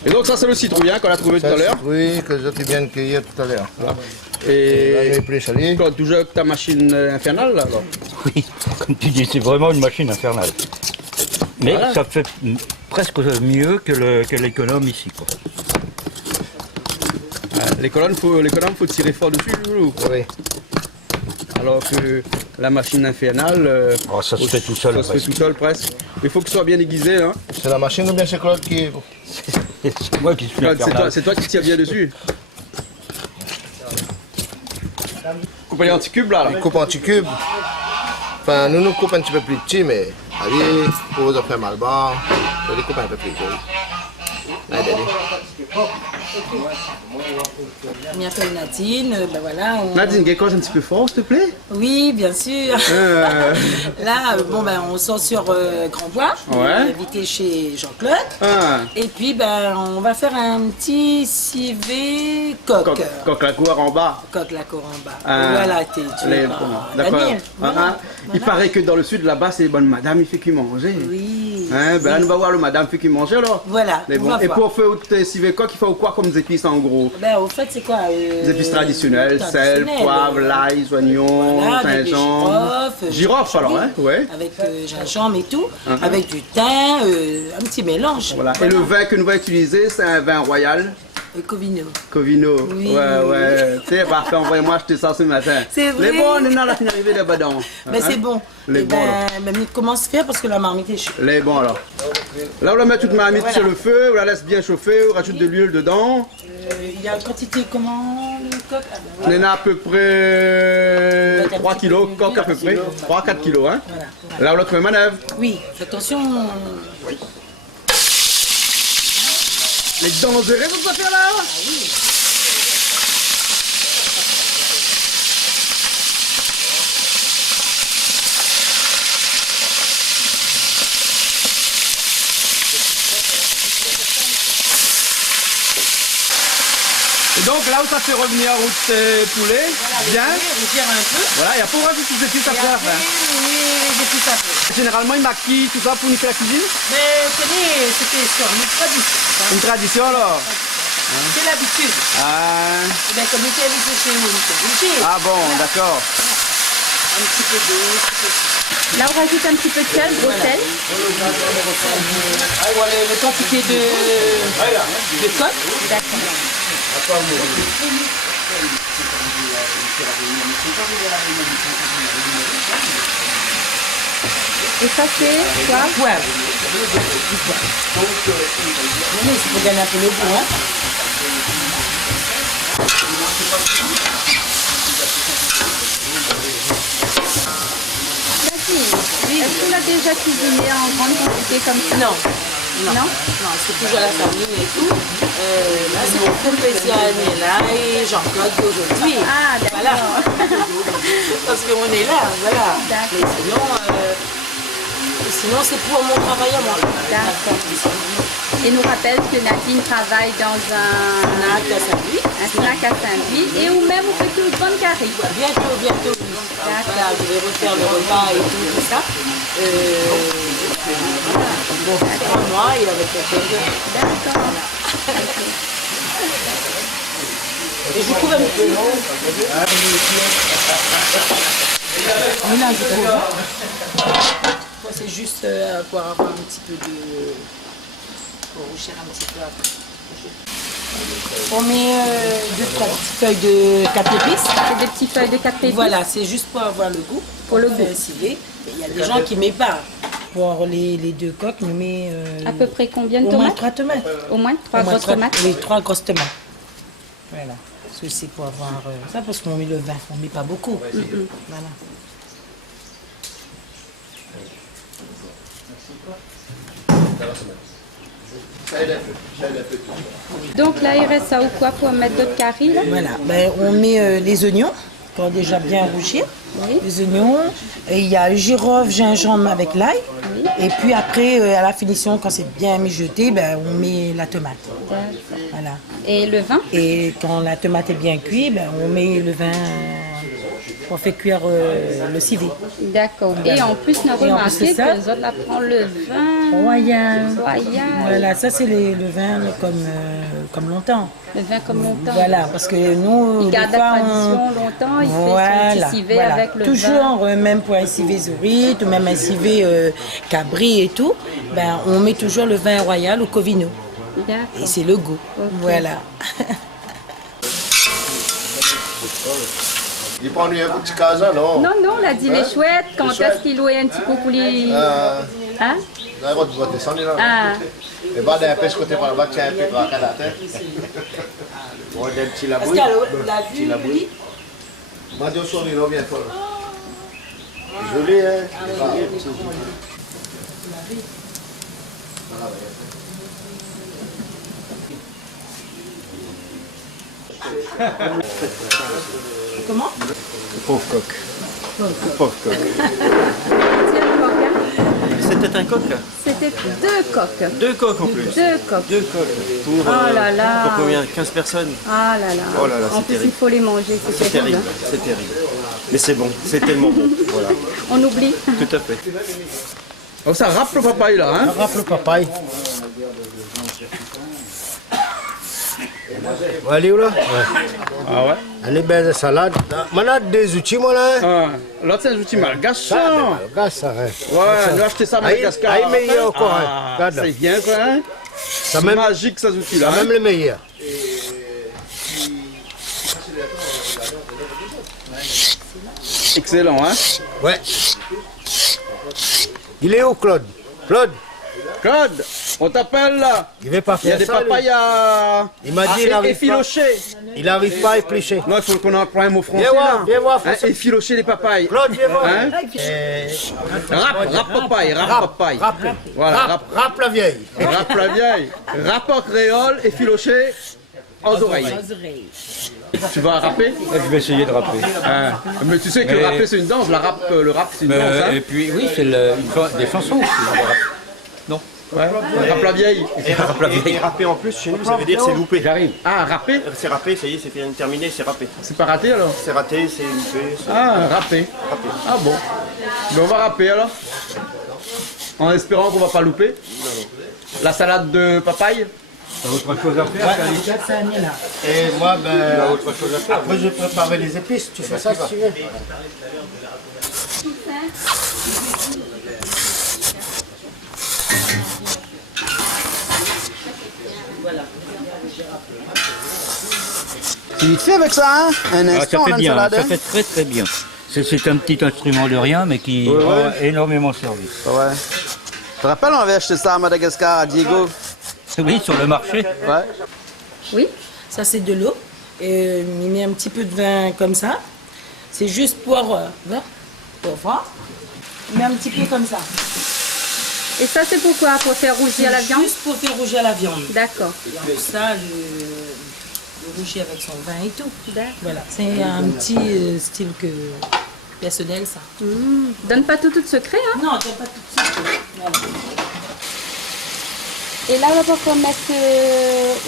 Et donc ça c'est le citrouille hein, qu'on a trouvé tout à l'heure. Oui, que je viens de cueillir tout à l'heure. Et Et plus salé. quand toujours avec ta machine infernale là. Alors. Oui, comme tu dis, c'est vraiment une machine infernale. Mais Voilà. ça fait presque mieux que l'économe ici. Quoi. Les colonnes, faut tirer fort dessus. Oui. Alors que la machine infernale, Oh, ça se fait tout seul. ça se fait tout seul presque. Il faut que ce soit bien aiguisé. Hein. C'est la machine ou bien c'est Claude qui... C'est moi qui suis Claude, infernal. c'est toi qui tires bien dessus. Coupe les anti-cubes là. Il coupe en petits cubes. Enfin, nous coupons un petit peu plus petit, mais allez, pour vous faire mal bas, on les coupe un peu plus gros. Allez, allez. Je m'appelle Nadine, ben voilà. Nadine, quelque chose un petit peu fort s'il te plaît. Oui, bien sûr. Là, bon, ben, on sort sur Grand-Bois. Ouais. On est invité chez Jean-Claude. Ah. Et puis, ben, on va faire un petit civet coq. Coq la cour en bas. Coq la cour en bas. Ah. Voilà, tu es D'accord. Daniel. Voilà. Il paraît que dans le sud là-bas, c'est les bonnes madames, il fait qui manger. Oui. Hein, ben là, nous va voir le madame fait qui manger alors. Voilà, Les on bons. va Et voir. pour faire tes civet coq, il faut quoi comme épices en gros? Ben, au fait, c'est quoi Des épices traditionnelles, sel, poivre, l'ail, oignon, Voilà, avec des gingembre. Girofle alors, hein? Ouais. Avec gingembre et tout, avec du thym, un petit mélange. Voilà. Et le vin que nous allons utiliser, c'est un vin royal. Covino. Covino. Oui. Ouais. C'est parfait, envoyez-moi acheter ça ce matin. C'est vrai. Les bons, on est dans la fin d'arrivée des badans. Ben, c'est bon. Les Eh bons, ben, comment se faire parce que la marmite est chaude. Les bons alors. Là, on la met toute marmite Voilà. sur le feu, on la laisse bien chauffer, on rajoute de l'huile dedans. Il y a une quantité, comment le coq On en a à peu près Peut-être un 3 petit kilos, peu coq à peu plus, près. 3-4 kilos, hein. Voilà. Là, on l'autre fait manœuvre. Oui, fais attention. Les dangereux, vous faire là. Et donc là où ça fait revenir en route poulet, bien. On tire un peu. Voilà, il y a pour rajouter des épices après la fin. Oui, des petits après. Généralement, ils maquillent tout ça pour nous faire la cuisine. Mais tenez, c'était sur une tradition. Une tradition alors. C'est l'habitude. Ah, Eh bien, comme il était invité chez nous, il était obligé. ah bon, d'accord. Un petit peu d'eau, un petit peu de Là, on rajoute un petit peu de sel, gros sel. Voilà, la quantité de coq. Et ça, c'est quoi? Poivre. Du poivre. Mais c'est pour gagner un peu le goût. Hein. Est-ce qu'on l'a déjà cuisiné en grande quantité comme ça? Non. Non? Non, c'est toujours à la famille et tout. Là, c'est pour faire plaisir à Daniela et Jean-Claude aujourd'hui. Ah, d'accord. Voilà. Parce qu'on est là, voilà. D'accord. Mais sinon c'est pour mon travail à moi. D'accord. Et nous rappelle que Nadine travaille dans un snack à Saint-Louis. Un snack à Saint-Louis et où même on fait tout le bon carré. Bientôt, bientôt. Là, je vais refaire le repas et tout ça. Voilà. Bon, pour moi et avec quelqu'un. D'accord. Et je trouve un petit. Mais là, je trouve. C'est juste pour avoir un petit peu de. Pour rougir un petit peu après. On met 2-3 petites feuilles de 4 épices. C'est des petites feuilles de 4 épices. Voilà, c'est juste pour avoir le goût. Pour le goût. Il y a des gens qui ne mettent pas. Pour les 2 coques, on met. À peu près combien de au moins tomates? 3 tomates. Au moins 3 grosses tomates. Oui, 3 grosses tomates. Voilà. Parce que c'est pour avoir ça, parce qu'on met le vin. On ne met pas beaucoup. Voilà. Donc là, il reste ça ou quoi pour mettre d'autres caries là? Voilà, ben, on met les oignons, qui ont déjà bien rougi. Oui. Les oignons, et il y a girofle, gingembre avec l'ail. Et puis après, à la finition, quand c'est bien mijoté, ben, on met la tomate. Voilà. Et le vin? Et quand la tomate est bien cuite, ben, on met le vin, on fait cuire le civet. D'accord. Et en plus, on a Et en plus, remarqué c'est ça. que les autres là prend le vin Royal. royal. Voilà, ça c'est le vin comme longtemps. Le vin comme longtemps. Voilà, parce que nous, Il des garde fois, la tradition longtemps, il fait son petit civet avec le toujours, vin. même pour un civet zourite, ou même un civet cabri et tout, ben, on met toujours le vin royal au Covino. D'accord. Et c'est le goût. Ok. Voilà. Il prend lui un petit casa, non? Non, non, on a dit les chouettes. Quand Les est-ce chouettes. qu'il louait un petit peu pour les... Hein? Là, on va descendre là. Ah, Et bah, d'un peu ce côté par là-bas, tu as un peu de à la tête. Bon, d'un petit Parce labouille. que la vue, oui. Moi, je suis là, bien fort. Joli, hein? Comment? Pauvre coq. Pauvre coq. tiens, le coq, hein? C'était un coq. C'était deux coques. Deux coqs en plus. Deux coques. Deux coqs. Pour, Oh là là. pour combien? 15 personnes? Ah là là. Oh là là, en c'est plus, terrible. il faut les manger. C'est terrible, hein. c'est terrible. Mais c'est bon, c'est tellement bon. Voilà, On oublie. tout à fait. Oh, ça râpe le papaye là, hein? Rafle le papaye. On va aller où là? Ah ouais? On est bien de salade. On a des outils, moi là. Ah, l'autre c'est un outil malgache. Ça, Ça. regarde ça. Hein. Ouais, on a acheté ça à Aïe, Madagascar. aïe, meilleur encore, hein. Ah, Regarde là. c'est bien ça, hein? Ça C'est même, magique ces outils là. ça même les meilleurs. Excellent, hein? Ouais. Il est où, Claude? Claude, Claude, on t'appelle là. il veut pas Il y a faire des ça, lui. papayes à. Il m'a dit, il arrive pas. effilocher. Il n'arrive pas à éplucher. Non, il faut qu'on emploie un mot français. Viens voir, là. viens voir, Hein, François. effilocher les papayes. Claude, viens voir. Hein? Rap papaye, rap papaye. Voilà, rap. Rap la vieille. Rap la vieille. Rap en créole, effiloché aux oreilles. Tu vas rapper? Je vais essayer de rapper. Hein. Mais tu sais que Mais- rapper c'est une danse, le rap c'est une danse. Hein. Et puis, oui, c'est des chansons aussi. le rap. Non. Ouais. Rap la vieille. Rap la vieille. Et râper en plus, chez nous, ça veut dire c'est loupé. J'arrive. Ah, rapper? C'est râpé, ça y est, c'est terminé, c'est râpé. C'est pas raté alors? C'est raté, c'est loupé. Ah, rapper. Ah bon. Mais on va rapper alors. En espérant qu'on va pas louper. La salade de papaye. T'as autre chose à faire, Cali? Et moi, ben, après je vais préparer les épices. Tu fais ça si tu veux. C'est vite fait avec ça, hein? Un Ah, ça instant, fait là, bien, une salade, ça hein? fait très très bien. C'est un petit instrument de rien, mais qui Ouais, ouais. rend énormément service. Ouais. Tu te rappelles, on avait acheté ça à Madagascar, à Diego? Oui, sur le marché. Ouais. Oui, ça c'est de l'eau. Et il met un petit peu de vin comme ça. C'est juste poivre. Poivre. Il met un petit peu comme ça. Et ça, c'est pourquoi? Pour faire rougir la viande? Juste pour faire rougir la viande. D'accord. Et en plus ça, le rougir avec son vin et tout. D'accord. Voilà, c'est un petit style personnel ça. Donne pas tout de secret, hein? Non, t'as pas tout de suite. Voilà. Et là, on va pas mettre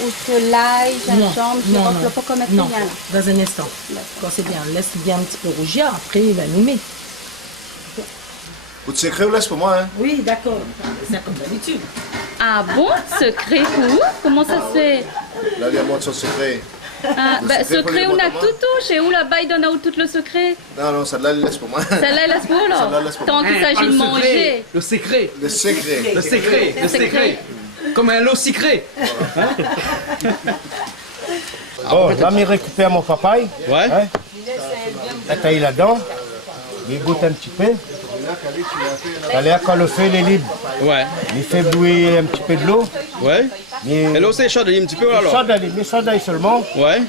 outre l'ail, gingembre, non, on non. va pas mettre Non, rien là. dans un instant. Quand c'est bien, laisse bien un petit peu rougir, après il va nous mettre. Vous te secret ou laisse pour moi, hein? Oui, d'accord. C'est comme d'habitude. Ah bon? Secret où? Comment ça se fait? Là, il y a moins de son secret. Ah, Le bah, secret pour secret, les on a bons tout touché. Où là-bas, il donne à où tout le secret? Non, non, celle-là, il laisse pour moi. Celle-là, elle a ce mot Celle-là, là. laisse pour Tant moi. qu'il s'agit de manger. Le secret. Le secret. Le secret. Le secret. Comme un lot secret. Bon, là, il récupère mon papaye. Ouais. Hein? La taille là-dedans. Il goûte un petit peu. Allez, quand le feu il est libre, Ouais. il fait bouillir un petit peu de l'eau. Ouais. Mais Et l'eau c'est chaud, un petit peu alors. ça d'ail seulement. Ouais.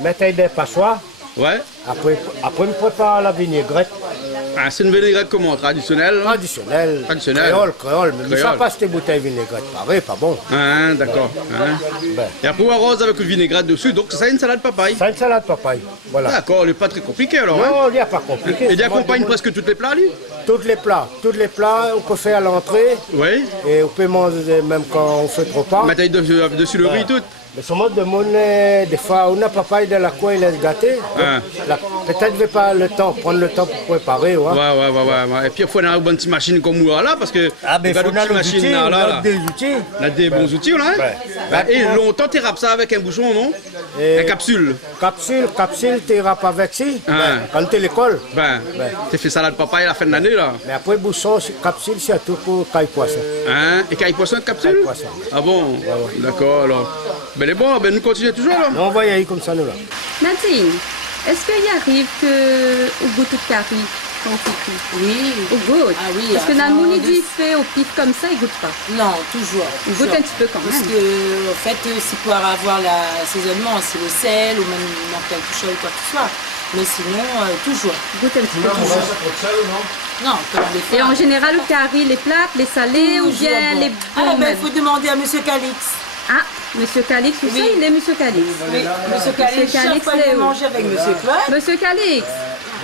Mettez des passoires. Ouais. Après, on prépare la vinaigrette. Ah, c'est une vinaigrette comment? Traditionnelle? Traditionnelle. Traditionnelle. Créole. Mais Créole. ça passe tes bouteilles vinaigrette, pareil, pas bon. Ah, d'accord. Hein. Ben, Et un pois rose avec une vinaigrette dessus, donc ça une salade papaye. ça une salade papaye. Voilà. D'accord, elle n'est pas très compliquée alors. Hein. Non, il n'y a pas compliqué. Et il accompagne presque tous les plats, lui? Tous les plats, on peut faire à l'entrée. Oui. Et on peut manger même quand on fait trop pas. Mais t'as dessus le riz tout? Mais ce mode de monnaie, des fois, on a papaye dans la coin, il laisse gâter. Ah. Peut-être ne pas le temps, prendre le temps pour préparer. Ouais. Ouais. Et puis il faut avoir une bonne petite machine comme moi là, parce que. Ah, ben, il faut des petites machines on là. a des outils. On a des bons outils là. Hein? Et longtemps, tu râpes ça avec un bouchon, non? Et Une capsule. Capsule, tu râpes avec si. Ah. Quand tu es à l'école. Tu fais salade papaye à la fin de l'année là. Mais après, bouchon, capsule, c'est tout pour caille poisson. Hein? Et caille poisson de capsule? Caille poisson. Ah bon? D'accord alors. Ben les bons, ben nous continuons toujours là. Non, on va y aller comme ça nous là. Nadine, est-ce qu'il arrive qu'on goûte de curry quand on fait cuit? Oui. Au goût. Ah oui. Parce que avant Namouni de- dit fait au pif comme ça, il goûte pas. Non, toujours. Il goûte un petit peu quand Parce même. que, en fait, c'est pour avoir l'assaisonnement, c'est le sel ou même n'importe quelque chose, quoi que ce soit. Mais sinon, toujours. Goûte un petit peu toujours. Non, comme des fois. Et en général, le curry, les plats, les salés ou bien les Ah, bons ben, même? il faut demander à Monsieur Calix. Ah, Monsieur Calix, vous savez, il est Monsieur Calix. Oui, Monsieur Calix, chaque fois c'est il où? manger avec Monsieur Claude. Monsieur Calix,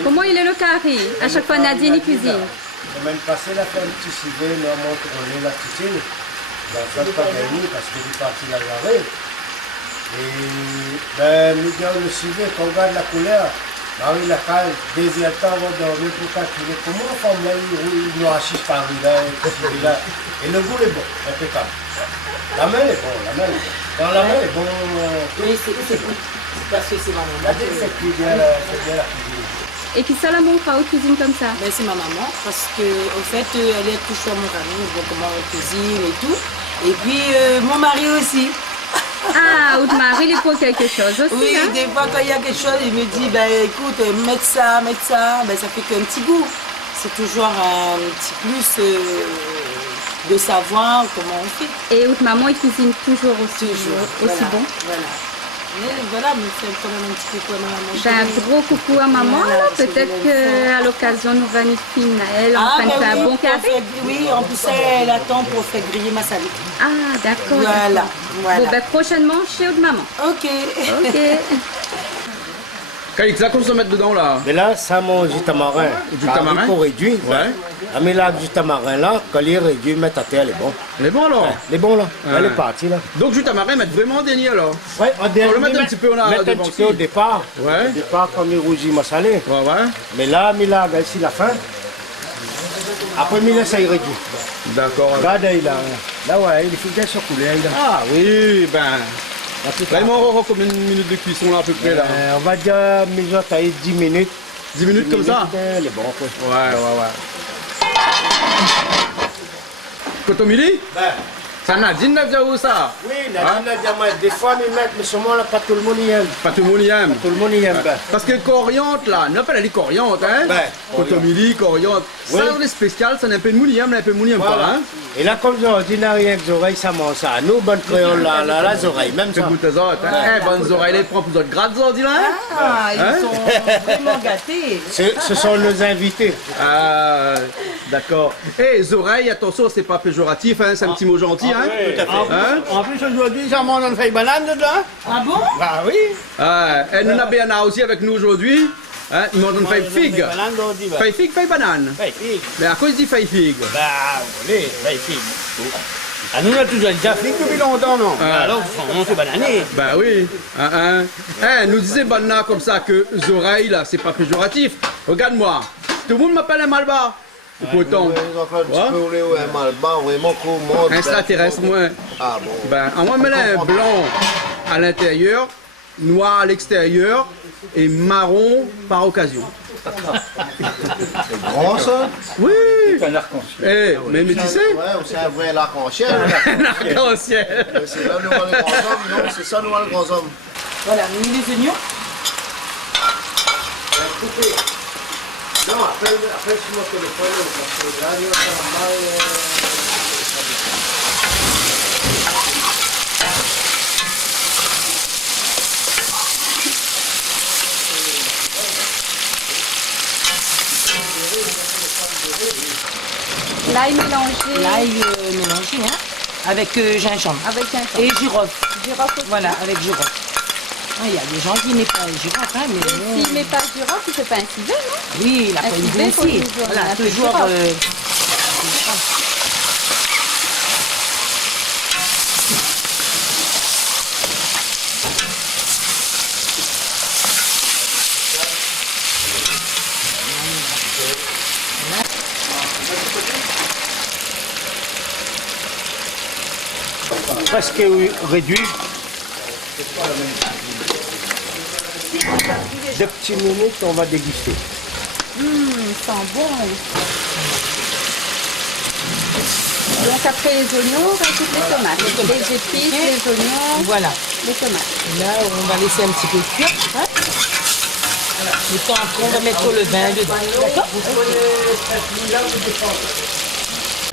comment il est le curry? À chaque fois, Nadine, il cuisine. La semaine passée, il a fait un petit civet, nous avons contrôlé la piscine. Dans ça, pas gagné parce qu'il est parti la l'arrêt. Et ben, nous disons le civet, quand on regarde la couleur, Marie la cale, deuxième temps, on va dormir pour calculer comment on forme là, il nous achisse par là, et le goût est bon, impeccable. La main est bonne, la main est bonne. Dans la main est bon. Oui, c'est parce que c'est ma La maman. tête, c'est bien la cuisine. Et puis ça, la montre à haute cuisine comme ça. Ben, c'est ma maman, parce que en fait, elle est toujours mon ami, bon, comment on cuisine et tout. Et puis, mon mari aussi. Ah, ou de Marie, il faut quelque chose aussi. Oui, hein? des fois, quand il y a quelque chose, il me dit, ben, écoute, mettre ça, ben, ça fait qu'un petit goût. C'est toujours un petit plus de savoir comment on fait. Et votre maman, il cuisine toujours aussi, aussi Voilà, bon. Voilà. Mais voilà, mais c'est quand même un petit peu comme maman. Ben, un gros coucou à maman, Voilà, là. c'est Peut-être le qu'à l'occasion, nous va nous filmer elle en train de faire un bon carré. Oui, en plus, elle attend pour faire griller ma salade. Ah, d'accord. Voilà, d'accord. voilà. Bon, ben, prochainement, chez votre maman. Ok. Ok. Calix, là, qu'on se mettre dedans là? Mais là, ça mange du tamarin. Du tamarin? Pour réduire. Ouais. Ah, mais là, du tamarin là, quand il est réduit, mettre à terre, elle est bon. Elle est bon alors? Elle est bon là. Elle Ouais. est partie là. Donc jus tamarin, mettre vraiment déni alors? Ouais, on le mettre un petit peu là, mettre un devant petit peu aussi. au départ. Ouais. Au départ, comme il rougit, m'a salé. Ouais. Mais là, regarde ici la fin. Après, il laisse, il réduit. D'accord. Regarde, il a. Là, ouais, il faut bien se couler. Ah oui, ben. Vraiment, on aura combien de minutes de cuisson là à peu près là? On va dire, mise à 10 minutes. 10 minutes comme ça? Elle est bon, quoi. Ouais. Kotomili? Ben. Ça Nadine n'a déjà où ça? Oui, Nadine a dit, des fois, ils mettent, mais seulement là, pas tout le monde y aime. Pas tout le monde y aime. Tout le monde y aime. Ben. Parce que coriandre là, n'a pas la coriandre, hein? Ben, Kotomili, coriandre. Oui. Ça, c'est spécial, ça n'a un peu de mouliam, un peu de mouliam Voilà. pas, hein? Et là, comme ça, ordinaire avec les oreilles, ça mange ça. Nous, bonnes créoles, là, les oreilles, même C'est ça. goût tes autres, hein? Eh, bonnes oreilles, les prends pour d'autres grades, ça, dis là, hein? Ah, Hein? ils sont vraiment gâtés. Ce sont nos invités. Ah, d'accord. Eh, les oreilles, attention, c'est pas péjoratif, hein? C'est un petit mot gentil, hein? Tout à fait. Hein? En plus, aujourd'hui, ça mange une feuille banane dedans. Ah bon? Bah oui. Ah, et nous avons bien aussi avec nous aujourd'hui. Hein? Ils mangent une feuille figue. Banane d'ordi, bah. Feuille figue, feuille banane. Feuille figue. Mais à quoi ils disent feuille figue? Bah, vous voulez, feuille figue. Ah, nous, on a toujours déjà figue depuis longtemps, non? Bah, alors, on s'est banané. Ben oui. Eh, nous disait Banna comme ça que les oreilles, là, c'est pas péjoratif. Regarde-moi. Tout le monde m'appelle un malbar. Et pourtant, Un malbar, vraiment comment. un extraterrestre, moi. Ah bon. Ben, on va mettre un blanc à l'intérieur, noir à l'extérieur et marron par occasion. C'est grand ça? Oui. C'est un arc-en-ciel. Eh, mais métissé? Ouais, c'est un vrai arc-en-ciel. Un arc-en-ciel. C'est là nous les grands hommes, non? C'est ça nous les grands hommes. Voilà, on met les oignons. Non, après, sur mon téléphone, parce que là, il va faire mal. L'ail mélangé. L'ail mélangé, hein, avec gingembre. Avec gingembre. Et girofle. Girofle aussi. Voilà, avec girofle. Il y a des gens qui n'aiment pas les girofle, hein, mais Et s'il met pas de girofle, il fait pas un civet, non? oui, la Un poêle civet, faut aussi. toujours Voilà, un peu de toujours. girofle. Presque réduit. 2 petites minutes, on va déguster. Sent bon. Donc après les oignons, on rajoute les tomates. Les épices, les oignons, Voilà. les tomates. Là, on va laisser un petit peu cuire. Hein. Le temps après, on va mettre le vin dedans. D'accord.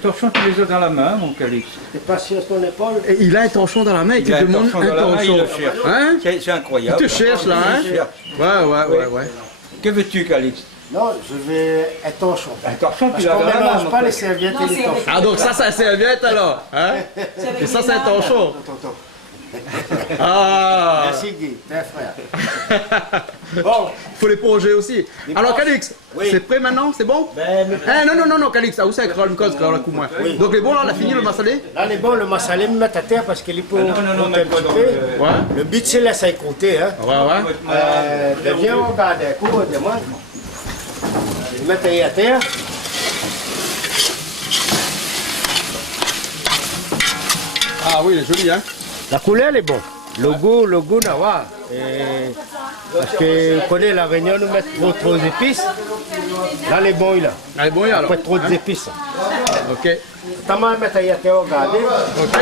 Torchon, tu les as dans la main, mon Calix. T'es pas sur ton épaule? Et il a un torchon dans la main et tu Il a un demandes torchon un dans la main, il torchon. le cherche. Hein? C'est incroyable. Tu te cherches là, hein? Il cherche. Ouais. Que veux-tu, Calix? Non, je vais un torchon. Un torchon, Parce tu l'as qu'on dans la ne main. mélange mon pas les Calix. serviettes et les torchons. Ah donc ça c'est un serviette alors, hein? Et ça c'est un torchon. Ah. Merci Guy, t'es frère. Bon, Faut les plonger aussi. Alors Calix, Oui. c'est prêt maintenant? C'est bon? Non, Calix, ça aussi avec une cause quand on a coup moins. Oui. Donc les bons là, on a fini le massalé? là les bons, le massalé, me mettre à terre parce qu'il est pour Non, compter un mets pas petit dans peu. le... Ouais. Le but c'est laisser compter. Hein. Ouais. Viens regarder un coup, de moi. Je mets à terre. Ah oui, il est joli, hein? La couleur elle est bonne. Le goût, nawa. Parce que vous connaissez la Réunion, nous mettons trop d'épices. Là, les bons, il a. Elle est bon, alors. Pas trop d'épices. Ok. T'as mal mettre à terre, regardez. Ok.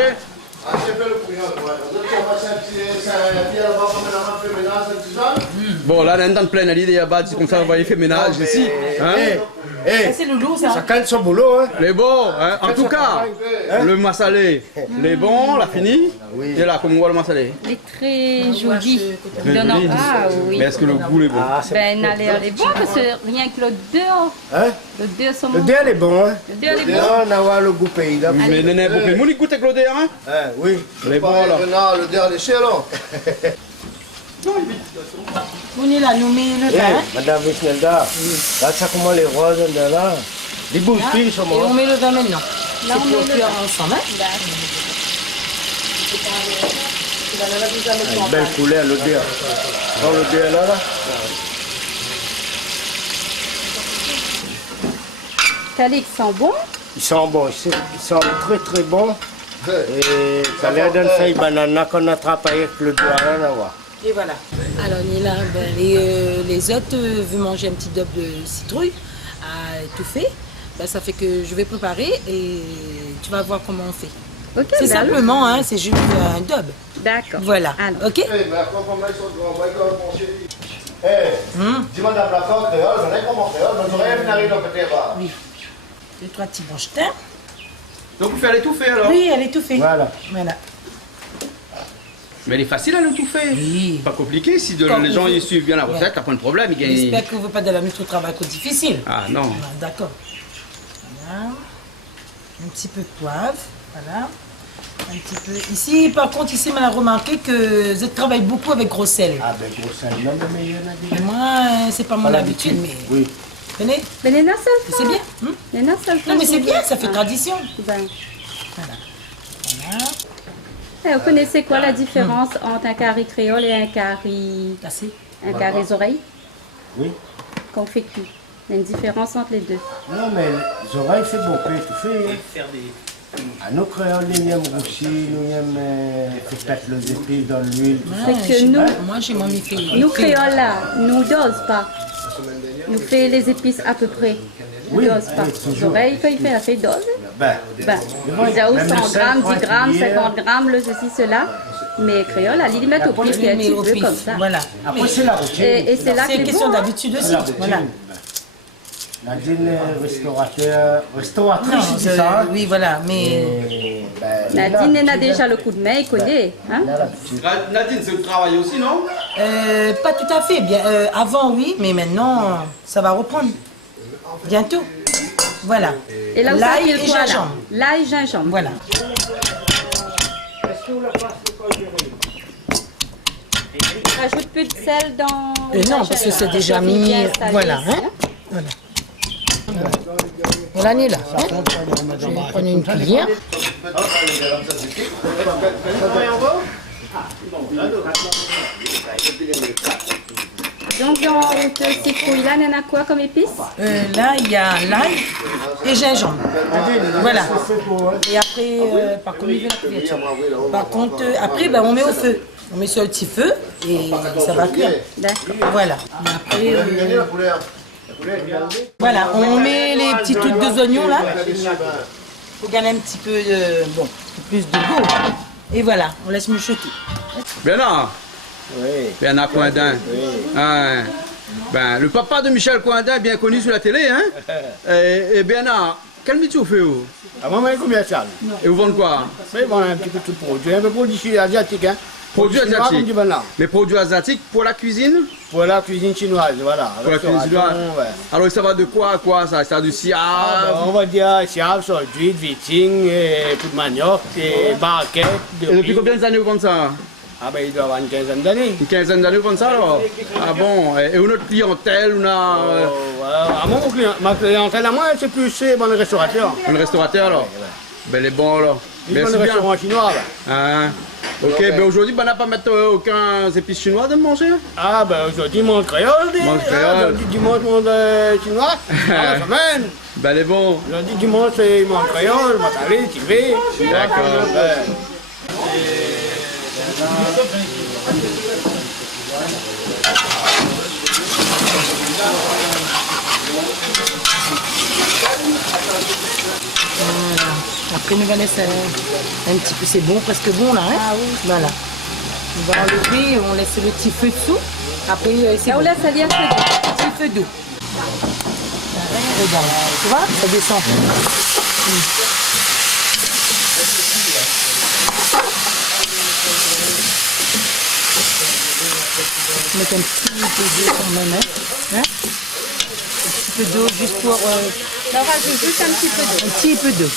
Bon, là, on est dans plein d'idées à battre, comme ça, on va y faire ménage ici. Hein? C'est le loup, ça. Ça canne son boulot. Hein. Les bons, hein? En tout cas, le massalé, les bons, l'a fini. Oui. Et là, comme on voit le massalé. Il est très joli. Très Non, non, joli. ah oui. Mais est-ce que le goût est bon? Ah, c'est Ben, elle est bon parce que rien que le dehors, hein? le dehors sont Le bons. dé, elle est bon. Hein. Le dehors est bon. Là, on a voir le goût pays. Là. Mais Néné, beaucoup de monde qui goûte avec le dehors, hein? Oui. Les bons, alors. Non, le dernier chez alors. On est là, nous met le vin. hein. Madame Visnelda, là, ça comment les roses de là. Les bougies, ils sont Et on morts. met le vin maintenant. Là, on met le cuire vin. ensemble. Hein. Une belle couleur, le dé. Dans le dé, là. Calix sent bon. Ils sont bons, ils sont très très bons. Et ça a l'air d'une feuille banane qu'on attrape avec le doigt là, là. Et voilà. Alors, on est là, ben, les autres veulent manger un petit dobe de citrouille à étouffer. Ben, ça fait que je vais préparer et tu vas voir comment on fait. Ok, C'est ben alors. simplement, hein, c'est juste un dobe. D'accord. Voilà. Alors. Ok. Dis madame la femme créole, j'en ai comment créole, je n'aurais rien arrivé dans le côté bas. Oui. 2-3 petits bronchetins. Donc, vous faites l'étouffer alors? Oui, elle est étouffée. Voilà. Voilà. Mais elle est facile à l'étouffer. Oui. Pas compliqué. Si Comme les gens vous- ils suivent bien la recette, t'as pas de problème. Ils gagnent. J'espère que vous ne pas de la mettre au travail trop difficile. Ah non. Ah, d'accord. Voilà. Un petit peu de poivre. Voilà. Un petit peu. Ici, par contre, ici, on a remarqué que je travaille beaucoup avec gros sel. Ah ben gros, c'est un homme, mais il y en a des. Mais moi, c'est pas mon habitude, mais. Oui. Vous connaissez? Mais les nasses, C'est bien. Les nasses, Non, mais c'est bien, ça fait tradition. Ben. Voilà. Et vous connaissez quoi la différence entre un carré créole et un carré oreilles? Oui. Qu'on fait cuire. Il y a une différence entre les deux. Non, mais les oreilles, c'est bon, peut étouffer. Faire des... À nos créoles, nous aiment roussi, nous aiment faire péter les épices dans l'huile. C'est que nous, Moi, j'ai mon fait. nous créoles là, nous dose pas. Nous fait les épices à peu près. Oui, Dose pas. oui, Les toujours. oreilles, quand il fait, elle fait dose. Ben, Ben, il y a où même 100 le sel, grammes, 10 3 grammes, cuillères. 50 grammes, le ceci, cela. Mais créole, à limite au pif, il y a un Mais petit au peu pif, comme ça. Voilà. après, c'est la routine. Et c'est là que C'est une les question bons, hein. d'habitude aussi. La routine. Voilà. Nadine est restauratrice, Non, c'est ça. Hein? oui, voilà, mais Et, ben, Nadine, elle a l'habitude, déjà le coup de main, il connaît. Hein? elle a l'habitude. Nadine, c'est le travail aussi, non? pas tout à fait. Bien, avant, oui, mais maintenant, ça va reprendre. Bientôt. Voilà. Et là, l'ail ça et fait quoi, là? gingembre. L'ail, gingembre. Voilà. Rajoute plus de sel dans... Non, parce que c'est déjà mis. Voilà. Hein? Voilà. Voilà, Nila. Hein? Je vais prendre une cuillère. Donc, dans cette citrouille-là, il y en a quoi comme épices? Là, il y a l'ail et gingembre. Voilà. Et après, par contre, il veut la couverture. Par contre, après, ben, on met au feu. On met sur le petit feu et ça va cuire. D'accord. Voilà. Et après, voilà, on met les petits trucs d'oignons là. Pour gagner un petit peu bon, plus de goût. Et voilà, on laisse mijoter. Bernard. Oui. Bernard Coindin. Oui. Hein. Ben, le papa de Michel Coindin, bien connu sur la télé, hein. Et Bernard, quel métier vous faites vous? Ah, moi, je suis commercial. Et vous vendez quoi? Je vends un petit peu tout produit. Un peu produit asiatique, hein. Produits chinois asiatiques. comme du banane. Les produits asiatiques pour la cuisine? Pour la cuisine chinoise, voilà. Pour la cuisine chinoise. Ouais. Alors ça va de quoi à quoi ça? Ça a du siab? On va dire siab, d'huile, viting, tout de manioc, et barquette. Et depuis combien d'années vous vendez ça? Ah ben il doit avoir une quinzaine d'années. Une quinzaine d'années vous vendez ça alors? Ah bon? Et notre clientèle, on a... Ah, ma clientèle à moi, c'est plus bon restaurateur. Un restaurateur alors? Ben les bons alors. Bon restaurant chinois là. Hein? Ok, ben aujourd'hui, on n'a pas mettre aucun épices chinois de manger? Ah ben aujourd'hui, mon créole, dimanche, mon chinois, la semaine. Ben les bons. Aujourd'hui, dimanche, c'est mon créole, ma salée, tivé. D'accord. Voilà. Après, nous va laisser un petit peu, c'est bon, presque bon là. Hein? Ah oui. Voilà. On va enlever, on laisse le petit feu dessous. Après, c'est on bon. laisse salir Petit feu d'eau. Regarde, tu vois, ça descend. Mettre un petit peu d'eau quand même. Hein? Un petit peu d'eau juste pour... On rajoute juste un petit peu d'eau. Un petit peu d'eau.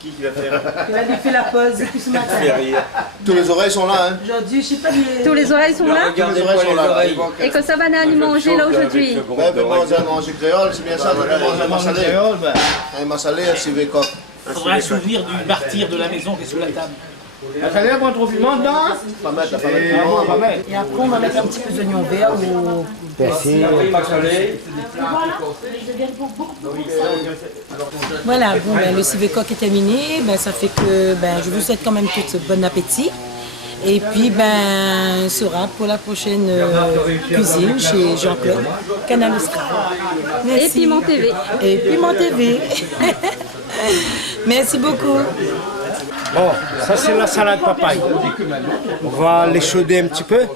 Qui va faire? Il a fait la pause depuis ce matin. Tous les oreilles sont là, hein. Aujourd'hui, je sais pas... Tous les oreilles sont là? Tous les oreilles sont là. Et que ça va aller manger là aujourd'hui? Ouais, ben manger créole, c'est bien ça. Manger un massalé. Un massalé, un civet coq. Il faudra un souvenir du martyr de la maison qui est sous la table. La salée, prend trop piment dedans? Pas mettre. Et après, on va mettre un petit peu d'oignon vert ou... Persil. Voilà, bon, ben, le civet coq est terminé. Ben, ça fait que ben, je vous souhaite quand même tout bon appétit. Et puis, ben, sera pour la prochaine cuisine chez Jean-Claude, Canal Austral. Et Piment TV. Et Piment TV. Merci beaucoup. Bon, ça c'est la salade papaye. On va l'échauder un petit peu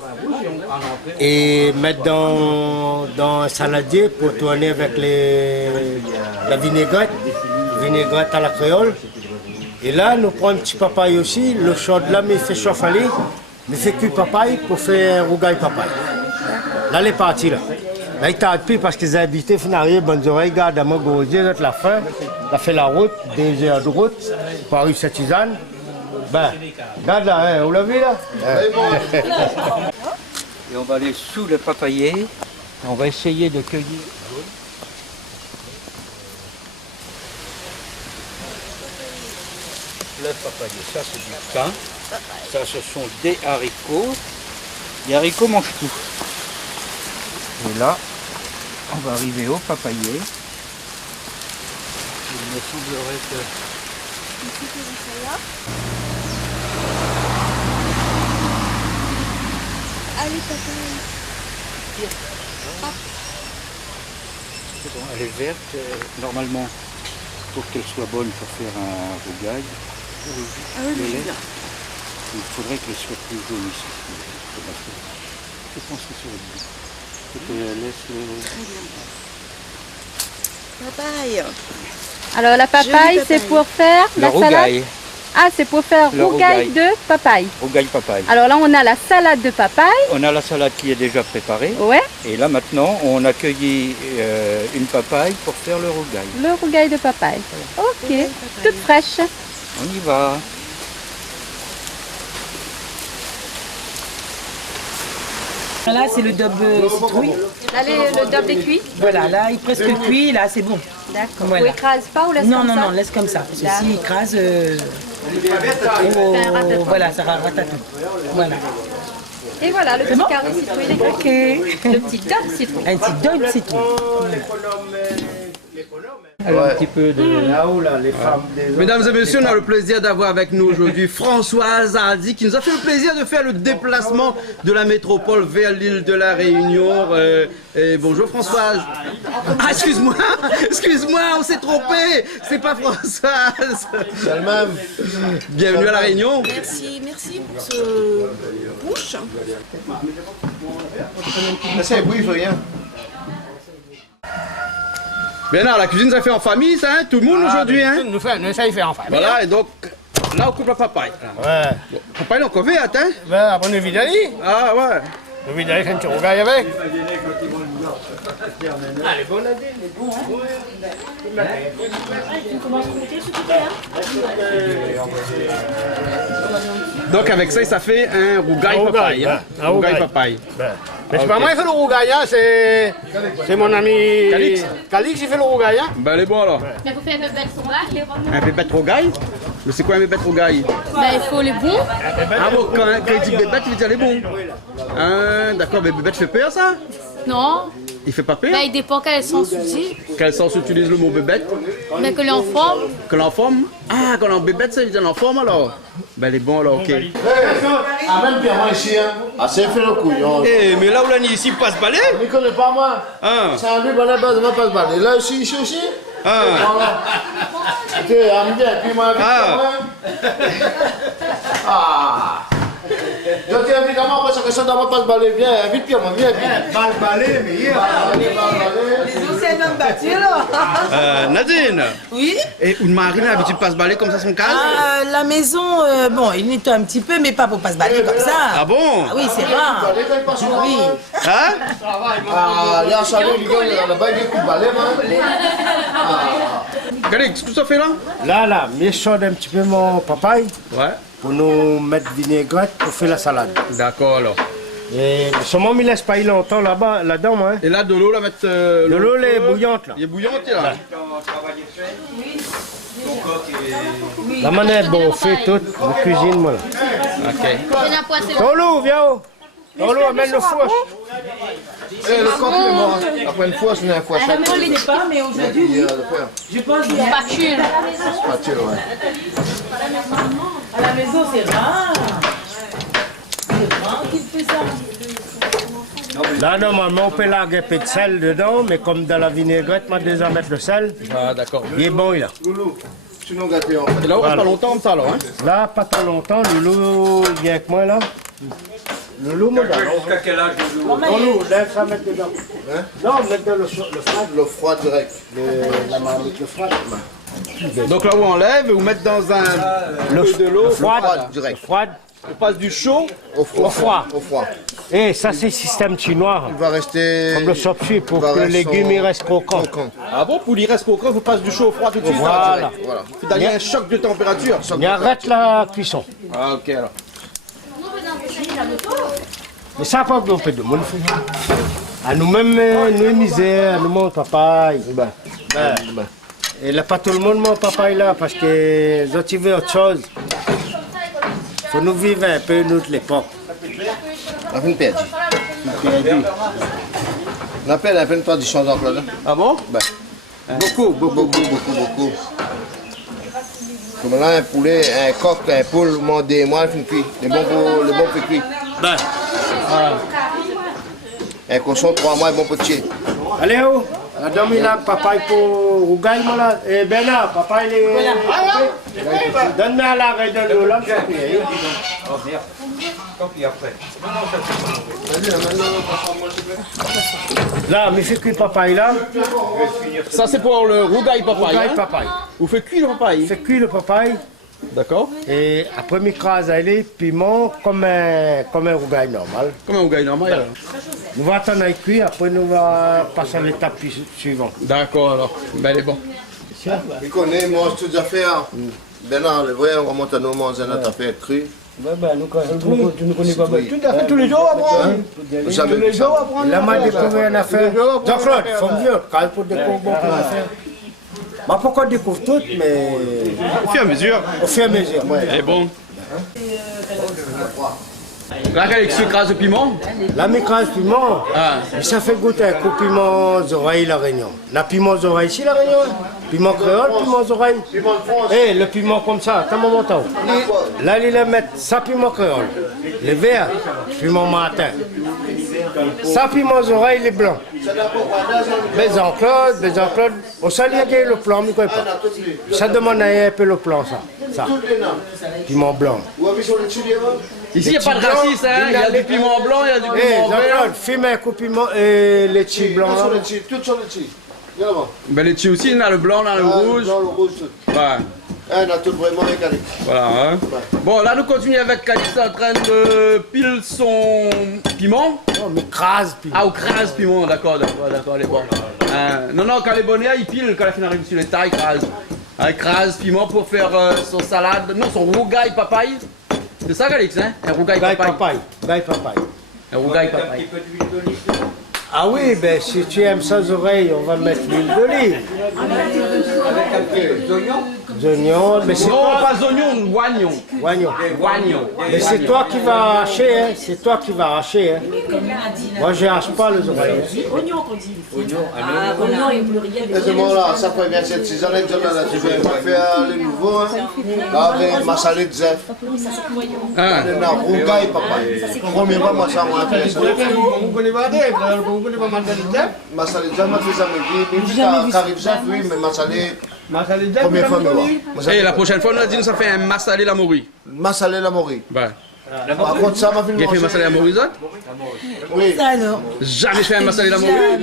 et mettre dans un saladier pour tourner avec la vinaigrette à la créole. Et là, nous prenons un petit papaye aussi. Le chaud là, mais il fait chauffer, mais fait cuire papaye pour faire un rougail papaye. Là, les parties là. Là, il t'a appris parce qu'ils habitaient, finalement, bonnes oreilles, garde à mon gros Dieu, la fin. Il a fait la route, 2 heures de route, par rue Saint-Suzanne. Ben, regarde là, hein, vous l'avez là? Et on va aller sous le papayer. On va essayer de cueillir. Le papayer, ça c'est du pain. Ça ce sont des haricots. Les haricots mangent tout. Et là, on va arriver au papayer. Il me semblerait que... Allez, papa. C'est bon, elle est verte. Normalement, pour qu'elle soit bonne pour faire un rougail, il faudrait qu'elle soit plus jaune ici. Je pense que c'est bon. Papaye. Alors la papaye, c'est pour faire Le la rougail. salade. Ah, c'est pour faire Le rougail rougail. de papaye. Rougail papaye. Alors là, on a la salade de papaye. On a la salade qui est déjà préparée. Ouais. Et là maintenant, on a cueilli une papaye pour faire le rougail. Le rougail de papaye. Ok, toute fraîche. On y va. Là, c'est le dobe citrouille. Là, le double est cuit. Voilà, là, il est presque cuit, là, c'est bon. D'accord. Voilà. On écrase pas ou laisse Non, comme non, ça? non, laisse comme ça. Parce que s'il écrase, voilà, ça ratatouille. Voilà. Et voilà, le C'est petit bon carré citrouille, il est Ok. cuit. Le petit double citrouille. Un petit dobe citrouille. Alors, un petit peu de... Là-haut, là, les femmes des Mesdames et messieurs, on a le plaisir d'avoir avec nous aujourd'hui Françoise Hardy qui nous a fait le plaisir de faire le déplacement de la métropole vers l'île de la Réunion. Et bonjour Françoise. Ah, excuse-moi, on s'est trompé. C'est pas Françoise. C'est le même. Bienvenue à la Réunion. Merci pour ce bouche. Laissez un bruit, rien. Bien là, la cuisine ça fait en famille, ça, hein, tout le monde aujourd'hui, hein. Nous ça y fait en famille. Voilà, et donc là on coupe la papaye. Ouais. Bon, papaye encore verte, hein. Ben, après nous vidali. Ah ouais. Nous vidali, fait un petit rougail avec. Donc avec ça, ça fait un rougail papaye. Hein. Un Rougail rougail. papaye. Mais c'est Ok. pas moi qui fais le rougail, hein, c'est mon ami Calix. Calix qui fait le rougail. Hein. Ben elle est bon alors. Mais vous faites un bébête sauvage. Un bébête rougail. Mais c'est quoi un bébête rougail? Ben, il faut les bons. Ah bon, quand il dit bébête, il veut dire les bons. Ah d'accord, mais bébête fait peur ça? Non. Il fait pas peur? Ben, il dépend quel sens utilise. Quel sens utilise le mot bébête? Mais que l'on forme. Que l'en forme? Ah, quand l'on bébête, ça veut dire l'en forme alors? Ben elle est bon alors, ok. Amène bien moi ici, hein. Ah, c'est fait le couillon. Eh, mais là où l'on est ici, passe balai? Il ne connaît pas moi. Ah. C'est un lui, bon, base de ma passe balai. Là aussi, ici aussi. Ah. Voilà. Tu es amené, puis moi, avec Ah. Ah. Donc, évidemment, parce que ça doit pas se balayer bien. Vite, Pierre, moi, viens. Balle balai, mais hier. C'est un homme battu, là. Nadine. Oui. Et une marine a l'habitude de pas se balayer comme ça son case? La maison, bon, il nettoie un petit peu, mais pas pour pas se balayer comme ça. Ah bon? Ah oui, c'est rare. Oui. Hein? Ah, là, ça lui, là-bas, il y a coup de balai, Calix, tout ça fait là? Là, mais je sors un petit peu mon papaye Ouais. pour nous mettre vinaigrette pour faire la salade. D'accord alors. Et le saumon, il laisse pas y longtemps là-dedans, moi. Hein. Et là, de l'eau, là, mettre. De l'eau, elle est bouillante, là. Il est bouillante, là. La manette, bon, on fait tout, on cuisine, moi, là. Ok. Tolo, viens, oh. Tolo, amène le four. Eh, le coq, il est mort. Après une fois, c'est une fois chaque. Je ne sais pas, mais aujourd'hui, oui. Je pense qu'il y a... Spatule. Spatule, ouais. À la maison, c'est rare. C'est rare qu'il fait ça. Là, normalement, on peut laguer un peu de sel dedans, mais comme dans la vinaigrette, on va déjà mettre le sel. Ah, d'accord. Il est bon, là. Loulou, tu nous gâtes, on Et là, on reste pas longtemps comme ça, alors, hein? Là, pas trop longtemps. Loulou vient avec moi, là. Loulou, mon gars. Jusqu'à quel âge, Loulou? Loulou, lève ça, mettre dedans. Hein? Non, mettre dans le froid. Le froid direct. La marmite, le froid. Donc là où on enlève, vous mettez dans un peu de l'eau. froid, direct. Froid. On passe du chaud Au froid. Au froid. Au froid. Et ça, c'est le système chinois. Il va rester. Comme le sopchi, pour il va que les rester légumes ils restent croquants. croquant. Ah bon, pour lui reste au creux, vous passez du chaud au froid tout de suite. Voilà. Voilà. Il y a un choc de température. Il arrête la cuisson. Ah, ok alors. Mais ça, pas on peut de monde. À nous-mêmes, nous misère, à nous mon papaye. Et là, pas tout le monde mon papaye là, parce que les autres ils veulent autre chose. Faut nous vivre un peu notre l'époque. On a fait une perdue. On appelle un peu une tradition encore là. Ah bon? Ben, beaucoup. Comme là, un poulet, un coq, un poule, des mois, fin cuit. Les bons fait cuit. Ben. Un cochon, 3 mois, bon potier. Allez, oh, la dame il a papaye pour rougaille, moi là. Et ben là, papaye, il est. Donne-moi à l'arrêt de l'eau là, je suis là, mais fait cuire papaye là. Ça c'est pour le rougail papaye. Rougaille Hein? papaye. Vous faites cuire le papaye? Fait cuire le papaye. D'accord. Et après, m'écrase les piments comme un rougaille normal. Comme un rougail normal alors. Nous va attendre à cuire, après nous va passer à l'étape suivante. D'accord alors, ben elle est bon. Il connaît, mange toutes les affaires. Bernard, le vrai, on remonte à nous manger notre affaire crue. Tu ne connais pas bien. Tout à fait, tous les jours on apprend. Jamais Tous les vu ça. jours on apprend. Il a mal découvert une affaire. Jean-Claude, il faut mieux, quand il faut découvrir beaucoup d'affaires. Bah, pourquoi on découvre toutes, mais. Au fur et à mesure. Au fur et à mesure, ouais. Elle est bon. Là, avec ce crase de piment. La micrase piment, ça fait goûter un coup piment aux oreilles la Réunion. La piment aux oreilles ici la Réunion. Piment créole, piment aux oreilles. Eh, le piment comme ça, t'as mon montant. Là, il va mettre ça piment créole. Les verts, piment matin. Ça piment aux oreilles, les blancs. Bézan-Claude. Au sali, il y a le plan, mais quoi pas. Ça demande un peu le plan, ça. Piment blanc. Ici, il n'y a pas de racisme, hein. Il y a du piment blanc, il y a du piment vert. Fume un coup piment et les chis blancs. Tout sur les chis. Ben les chis aussi, il y a le blanc, là, le rouge. Le rouge, tout. Ouais. On a tout vraiment régalé. Voilà, hein. Bon, là, nous continuons avec Calix en train de pile son piment. Non, mais crase piment. Ah, ou crase piment, d'accord, elle est bonne. Non, quand les bonnets, il pile, quand la fin arrive sur les tailles, crase. Crase piment pour faire son salade, non, son rougail papaye. C'est ça, Calix, hein? Un rougail papaye. Un rougail papaye. Ah oui, ben si tu aimes ça aux oreilles, on va mettre l'huile d'olive. Des oignons, mais c'est non, pas oignons, oignons. Oignons. Mais c'est toi qui vas arracher, hein. C'est toi qui vas arracher, hein. Moi, je n'arrache pas les oreilles. Oignon, qu'on dit. Oignon et pluriel. Et de là, ça peut bien cette saison, là, tu vas faire le nouveau, hein. Là, avec ma salade de zèf. Le rougail, papa. Premièrement, moi, ça m'a intéressé. Vous connaissez pas des, vous connaissez pas ma salade. Ma salade, ça m'a fait ça, mais carib zèf, oui, mais ma salade, première fois, et la prochaine fois, on a dit que ça fait un massalé la morue. Massalé la morue. Ouais. Par contre, ça m'a fait Il a fait un massalé la morue, ça? Oui. Ça alors. Jamais fait un massalé la morue?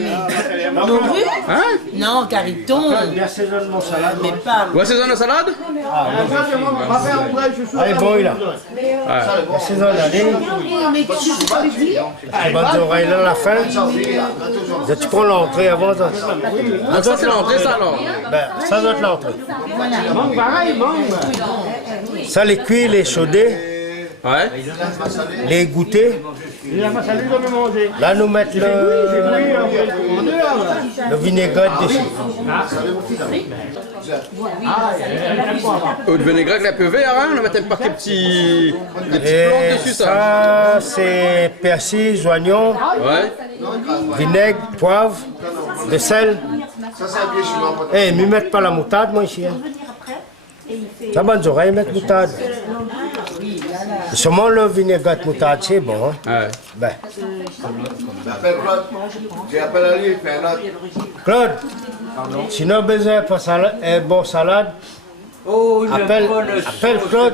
Morue? Hein? Non, cariton. Il assaisonne mon salade. Mais pas. Vous assaisonnez la salade? Allez, bon, il a. Assaisonne, allez. Les bonnes oreilles là, à la fin. Tu prends l'entrée avant. Ah, ça, c'est l'entrée, ça, alors? Ben, ça doit être l'entrée. Ça, les cuits, les chaudés. Ouais. Les goûter. Là, nous mettons le vinaigrette dessus. Le vinaigrette, la peu vert, hein? On va mettre un paquet des petits plantes dessus, ça. Ça, c'est persil, oignons, vinaigre, poivre, de sel. Eh, ne mettez pas la moutarde, moi, ici. Ça, bonnes oreilles, mettre moutarde. Seulement le vinaigrette moutarde, c'est bon. Hein? Ben. J'appelle Claude. J'appelle Ali, il fait un autre. Claude, sinon besoin pour bon salade, appelle Claude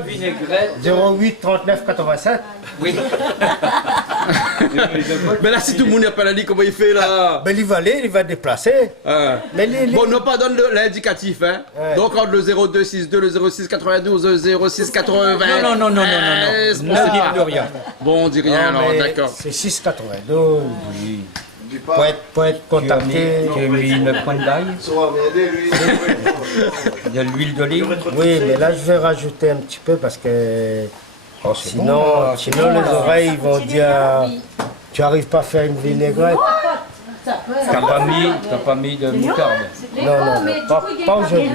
08 39 87. Oui. Mais là, si tout le monde appelle Ali, comment il fait là? Ben, il va aller, il va déplacer. Mais bon, ne pas donner l'indicatif, hein. Donc, entre le 0262, le 06 92, le 06 80. Non. Ne dis plus rien. Bon, on dit rien, alors, d'accord. C'est 6,82. Oui. Pour être contacté. Tu as mis une pointe d'ail. Il y a l'huile d'olive. Oui, mais là, je vais rajouter un petit peu parce que sinon les oreilles vont dire tu n'arrives pas à faire une vinaigrette. T'as pas mis de moutarde? Non, pas aujourd'hui.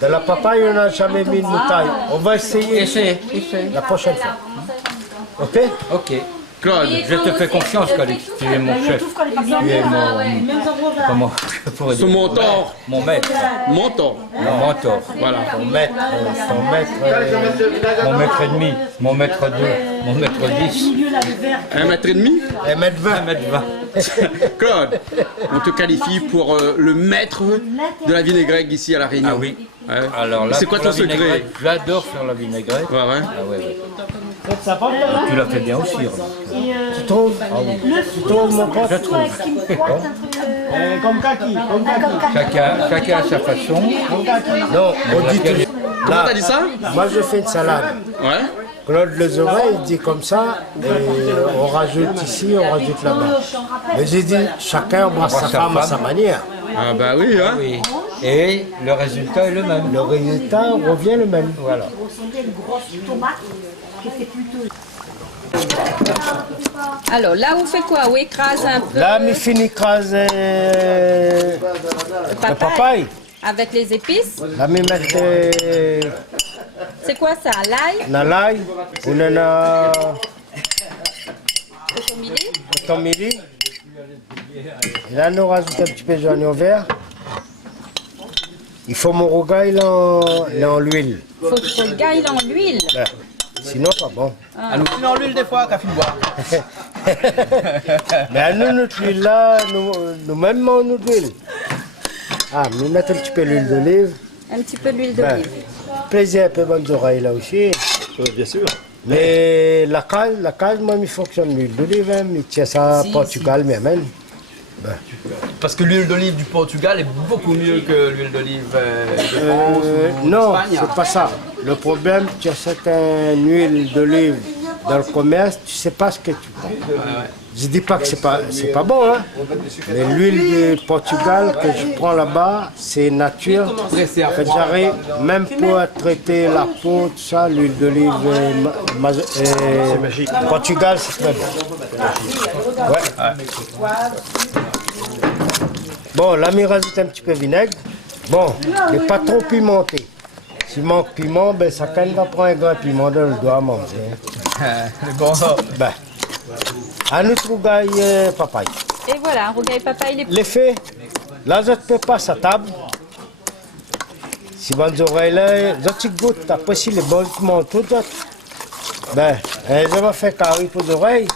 De la papaye, on n'a jamais mis de moutarde. On va essayer la prochaine fois. Ok? Ok. Claude, je te fais confiance, Calix. Tu es mon chef. Tu es mon... Comment je pourrais dire? Son mentor. Mon maître. Mentor. Mon mentor. Voilà. Ton maître. Mon maître et demi. Mon maître 2. Mon maître 10. 1 mètre et demi? 1 mètre 20. 1 mètre 20. Claude, on te qualifie pour le maître de la vinaigrette ici à La Réunion. Ah oui. Ouais. Alors là, c'est quoi ton secret? J'adore faire la vinaigrette. Ouais. Ah ouais. Tu l'as fait bien aussi. Tu trouves? Ah oui. Tu trouves mon pote? Je trouve. Comme kaki. Chacun à sa façon. Non, on dit tout. Comment t'as dit ça? Moi, je fais une salade. Ouais. Claude Les Oreilles dit comme ça, et on rajoute ici, on rajoute là-bas. Mais j'ai dit, chacun embrasse sa femme à sa manière. Ah bah oui, hein. Oui. Et le résultat est le même. Le résultat revient le même. Voilà. Alors là, on fait quoi? On écrase un peu Là, on finit d'écraser le papaye. avec les épices. Là, on met C'est quoi ça? L'ail? l'ail, on en a Le tomili. Et là, on rajoute un petit peu d'oignon vert. Il faut mon rougail dans l'huile. Faut que le gars il en l'huile. Ben, sinon, pas bon. Ah, nous, dans l'huile des fois, café de bois. Mais à nous, notre huile là, nous-mêmes, nous d'huile. Ah, nous mettons un petit peu d'huile d'olive. Un petit peu d'huile Ben, d'olive. plaisir un peu bonnes oreilles là aussi. Bien sûr. Mais la case, moi, il fonctionne l'huile d'olive. Hein, mais tiens, ça, Portugal, mais même. Ben. Parce que l'huile d'olive du Portugal est beaucoup mieux que l'huile d'olive de France ou Non, d'Espagne. c'est pas ça. Le problème, tu achètes une huile d'olive dans le commerce, tu sais pas ce que tu prends. Je dis pas que c'est pas bon, hein. Mais l'huile du Portugal que je prends là-bas, c'est nature. En fait, j'arrive, même pour traiter la peau, tout ça, l'huile d'olive Portugal, c'est très bon. Ouais. Bon, là, on rajoute un petit peu de vinaigre. Bon, il n'est pas trop pimenté. S'il manque piment, ben, ça quand même va prendre un grand piment dans le doigt à manger. Bon. Ben, à notre rougail papaye. Et voilà, un rougail papaye. L'effet, là, je te passe à table. Si bonnes oreilles là, je te goûte, après si les bonnes piments, tout ça. Ben, je vais faire carré pour les oreilles.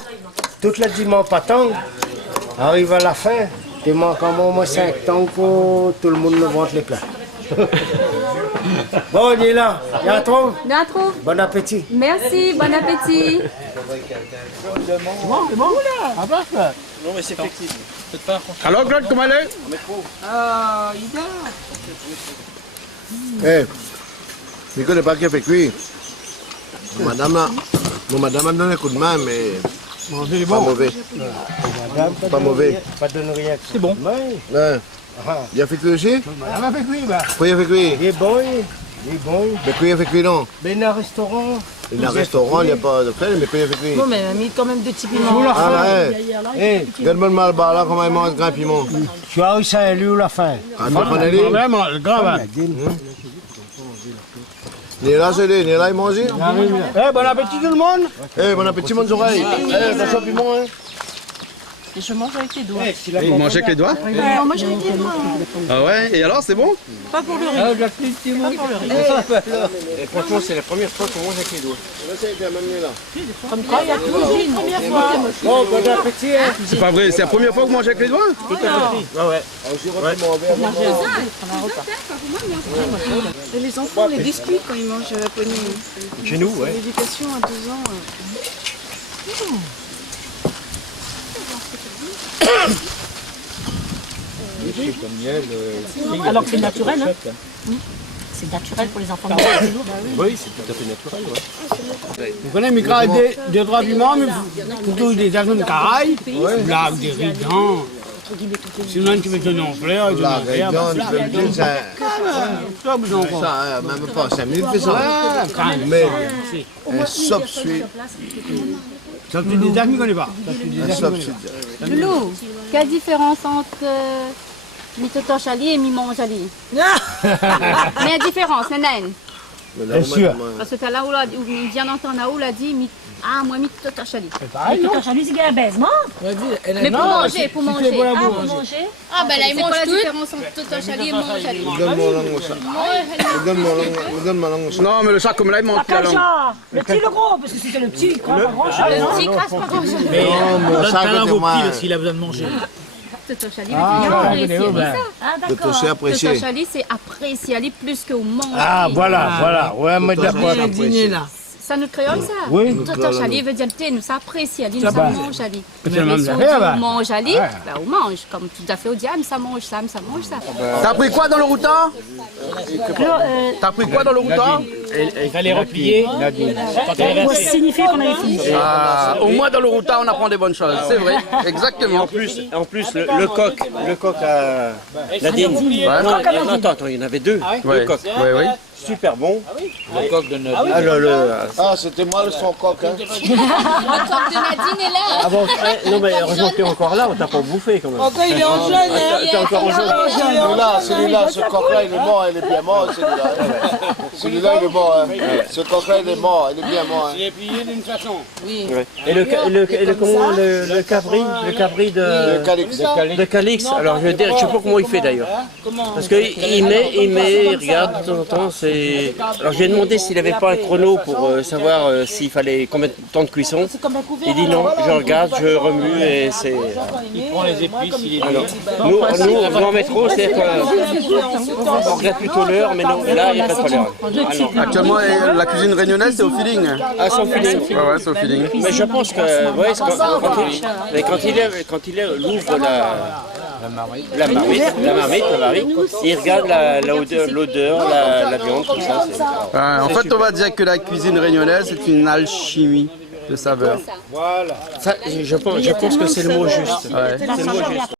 Toute la dimanche patant, arrive à la fin. Il manque au moins 5 temps pour tout le monde me ventre les plats. Bon, on est là. Il y en a trop. Il y en a trop. Bon appétit. Merci, bon appétit. C'est bon là. Ah bah ça. Non, mais c'est flexible. Alors Claude, comment elle est? Ah, Ida. Eh, je ne connais pas qui a fait cuire. Madame m'a donné un coup de main, mais pas mauvais. Pas mauvais. Pas de rien. C'est bon. Ouais. Il a fait cuire aussi? Elle m'a fait cuire, bah. Pourquoi il a fait cuire? Il est bon, il est bon. Mais quoi il a fait cuire non? Mais dans un restaurant. Il y a un restaurant, il n'y a pas de crème, mais quoi il a fait cuire? Bon, mais elle a mis quand même des petits piments. Ah ouais. Eh, Regarde-moi le mal là, comment il mange grand piment. tu as eu ça à lui ou la fin? Ah, tu prends les livres? Vraiment, grave. Il est là, c'est lui, il est là, il mange. Eh, bon appétit tout le monde. Eh, bon appétit, bonnes oreilles. Eh, attention au piment, hein. Et je mange avec les doigts. Vous mangez avec les doigts? On mange avec les doigts. Ah ouais? Et alors, c'est bon? Pas pour le riz. Pas pour le riz. Et franchement, c'est la première fois qu'on mange avec les doigts. Comme quoi, il y a toujours une première fois. Bon, bon appétit, hein. C'est pas vrai, c'est la première fois que vous mangez avec les doigts? Ah ouais. Et les enfants, les biscuits quand ils mangent pognon. Chez nous, ouais. L'éducation à 2 ans. Alors que c'est naturel, hein. C'est naturel pour les enfants. Oui, c'est tout à fait naturel, ouais. Vous connaissez, mais des droits piments, mais plutôt des agneaux de caraïbes, blagues, des ridans. Sinon, tu veux donner en fleurs, tu La veux faire, réunion, tu peux me dire, ça, ça, vous en faites. ça, même pas 5 minutes, fait ça. Ah, quand même. Mais, un sop suite, Ça, c'est des agneaux qu'on connaît pas. un sop suite. Loulou, quelle différence entre Mitoto Chali et Mimon Chali? Mais la différence, Nanen. Bien sûr. Parce que tu as là où il vient d'entendre là où il a dit ah, moi Mitoto Chali. Pareil, non? Chali, c'est un baisement. Mais pour manger, pour manger. Ah, pour manger. Ah, ben là, il mange tout. C'est quoi la différence entre Toto Chali et Mimon Chali? Donne-moi langue au ça. Donne-moi langue au ça. Non, mais le sac comme là, il manque la langue. Le petit, le gros, parce que si c'est le petit, il croit pas grand-chose. Le petit crasse pas grand-chose. Mais Non, mon donne sac ta langue était au moi. petit s'il a besoin de manger. Toto Chali, Ah, il on ça. Ah, De d'accord. toucher apprécié. Toto Chali, c'est apprécier Ali plus que au manger. Ah, voilà. Ouais, mais d'accord. Le dîner, là. Ça nous créole ça? Oui. Toto Chali veut dire que nous apprécions Ali, nous Ça va. mange Ali. C'est Mais le même si on affaire, dit bah. on mange Ali, Ouais. ben on mange. Comme tout à fait au diable, ça mange ça, ça mange ça. T'as pris quoi dans le routant? T'as pris quoi dans le routant? Il fallait replier quand elle est Pour versée. signifier qu'on avait fini. Ah, au moins dans le routa, on apprend des bonnes choses. C'est vrai, exactement. En plus, le coq à Nadine. Ouais. Non, attends, il y en avait deux. Ouais. Le coq. Oui. Super bon. Le coq de Nadine. Ah, c'était mal son coq. Hein. Le coq de Nadine est là. Ah bon, non mais heureusement que tu es encore là, on t'a pas bouffé quand même. Encore, il est en jaune, hein. T'es encore en jaune. Celui-là, ce coq-là, il est mort, il est bien mort, celui-là. Celui-là, il est mort. Hein. Ce coq-là, il est mort, il est bien mort. Hein. Il est plié d'une façon. Oui. Ouais. Et le cabri de Calix. Alors je veux dire, je sais pas comment il fait d'ailleurs. Parce qu'il met, il regarde de temps en temps. Alors je lui ai demandé s'il n'avait pas un chrono pour savoir s'il fallait combien de temps de cuisson. Il dit non, je regarde, je remue et c'est. Il prend les épices, il est Alors, nous en métro, c'est on regarde plutôt l'heure, mais non, là il n'y a pas de l'heure. Actuellement, la cuisine réunionnaise, c'est au feeling. Ah, sans feeling. Ouais, c'est au feeling. Mais je pense que quand il ouvre la marmite, il regarde l'odeur, la viande, tout ça. En fait, on va dire que la cuisine réunionnaise, c'est une alchimie de saveurs. Voilà. Ça, je pense que c'est le mot juste. Ouais. C'est le mot juste.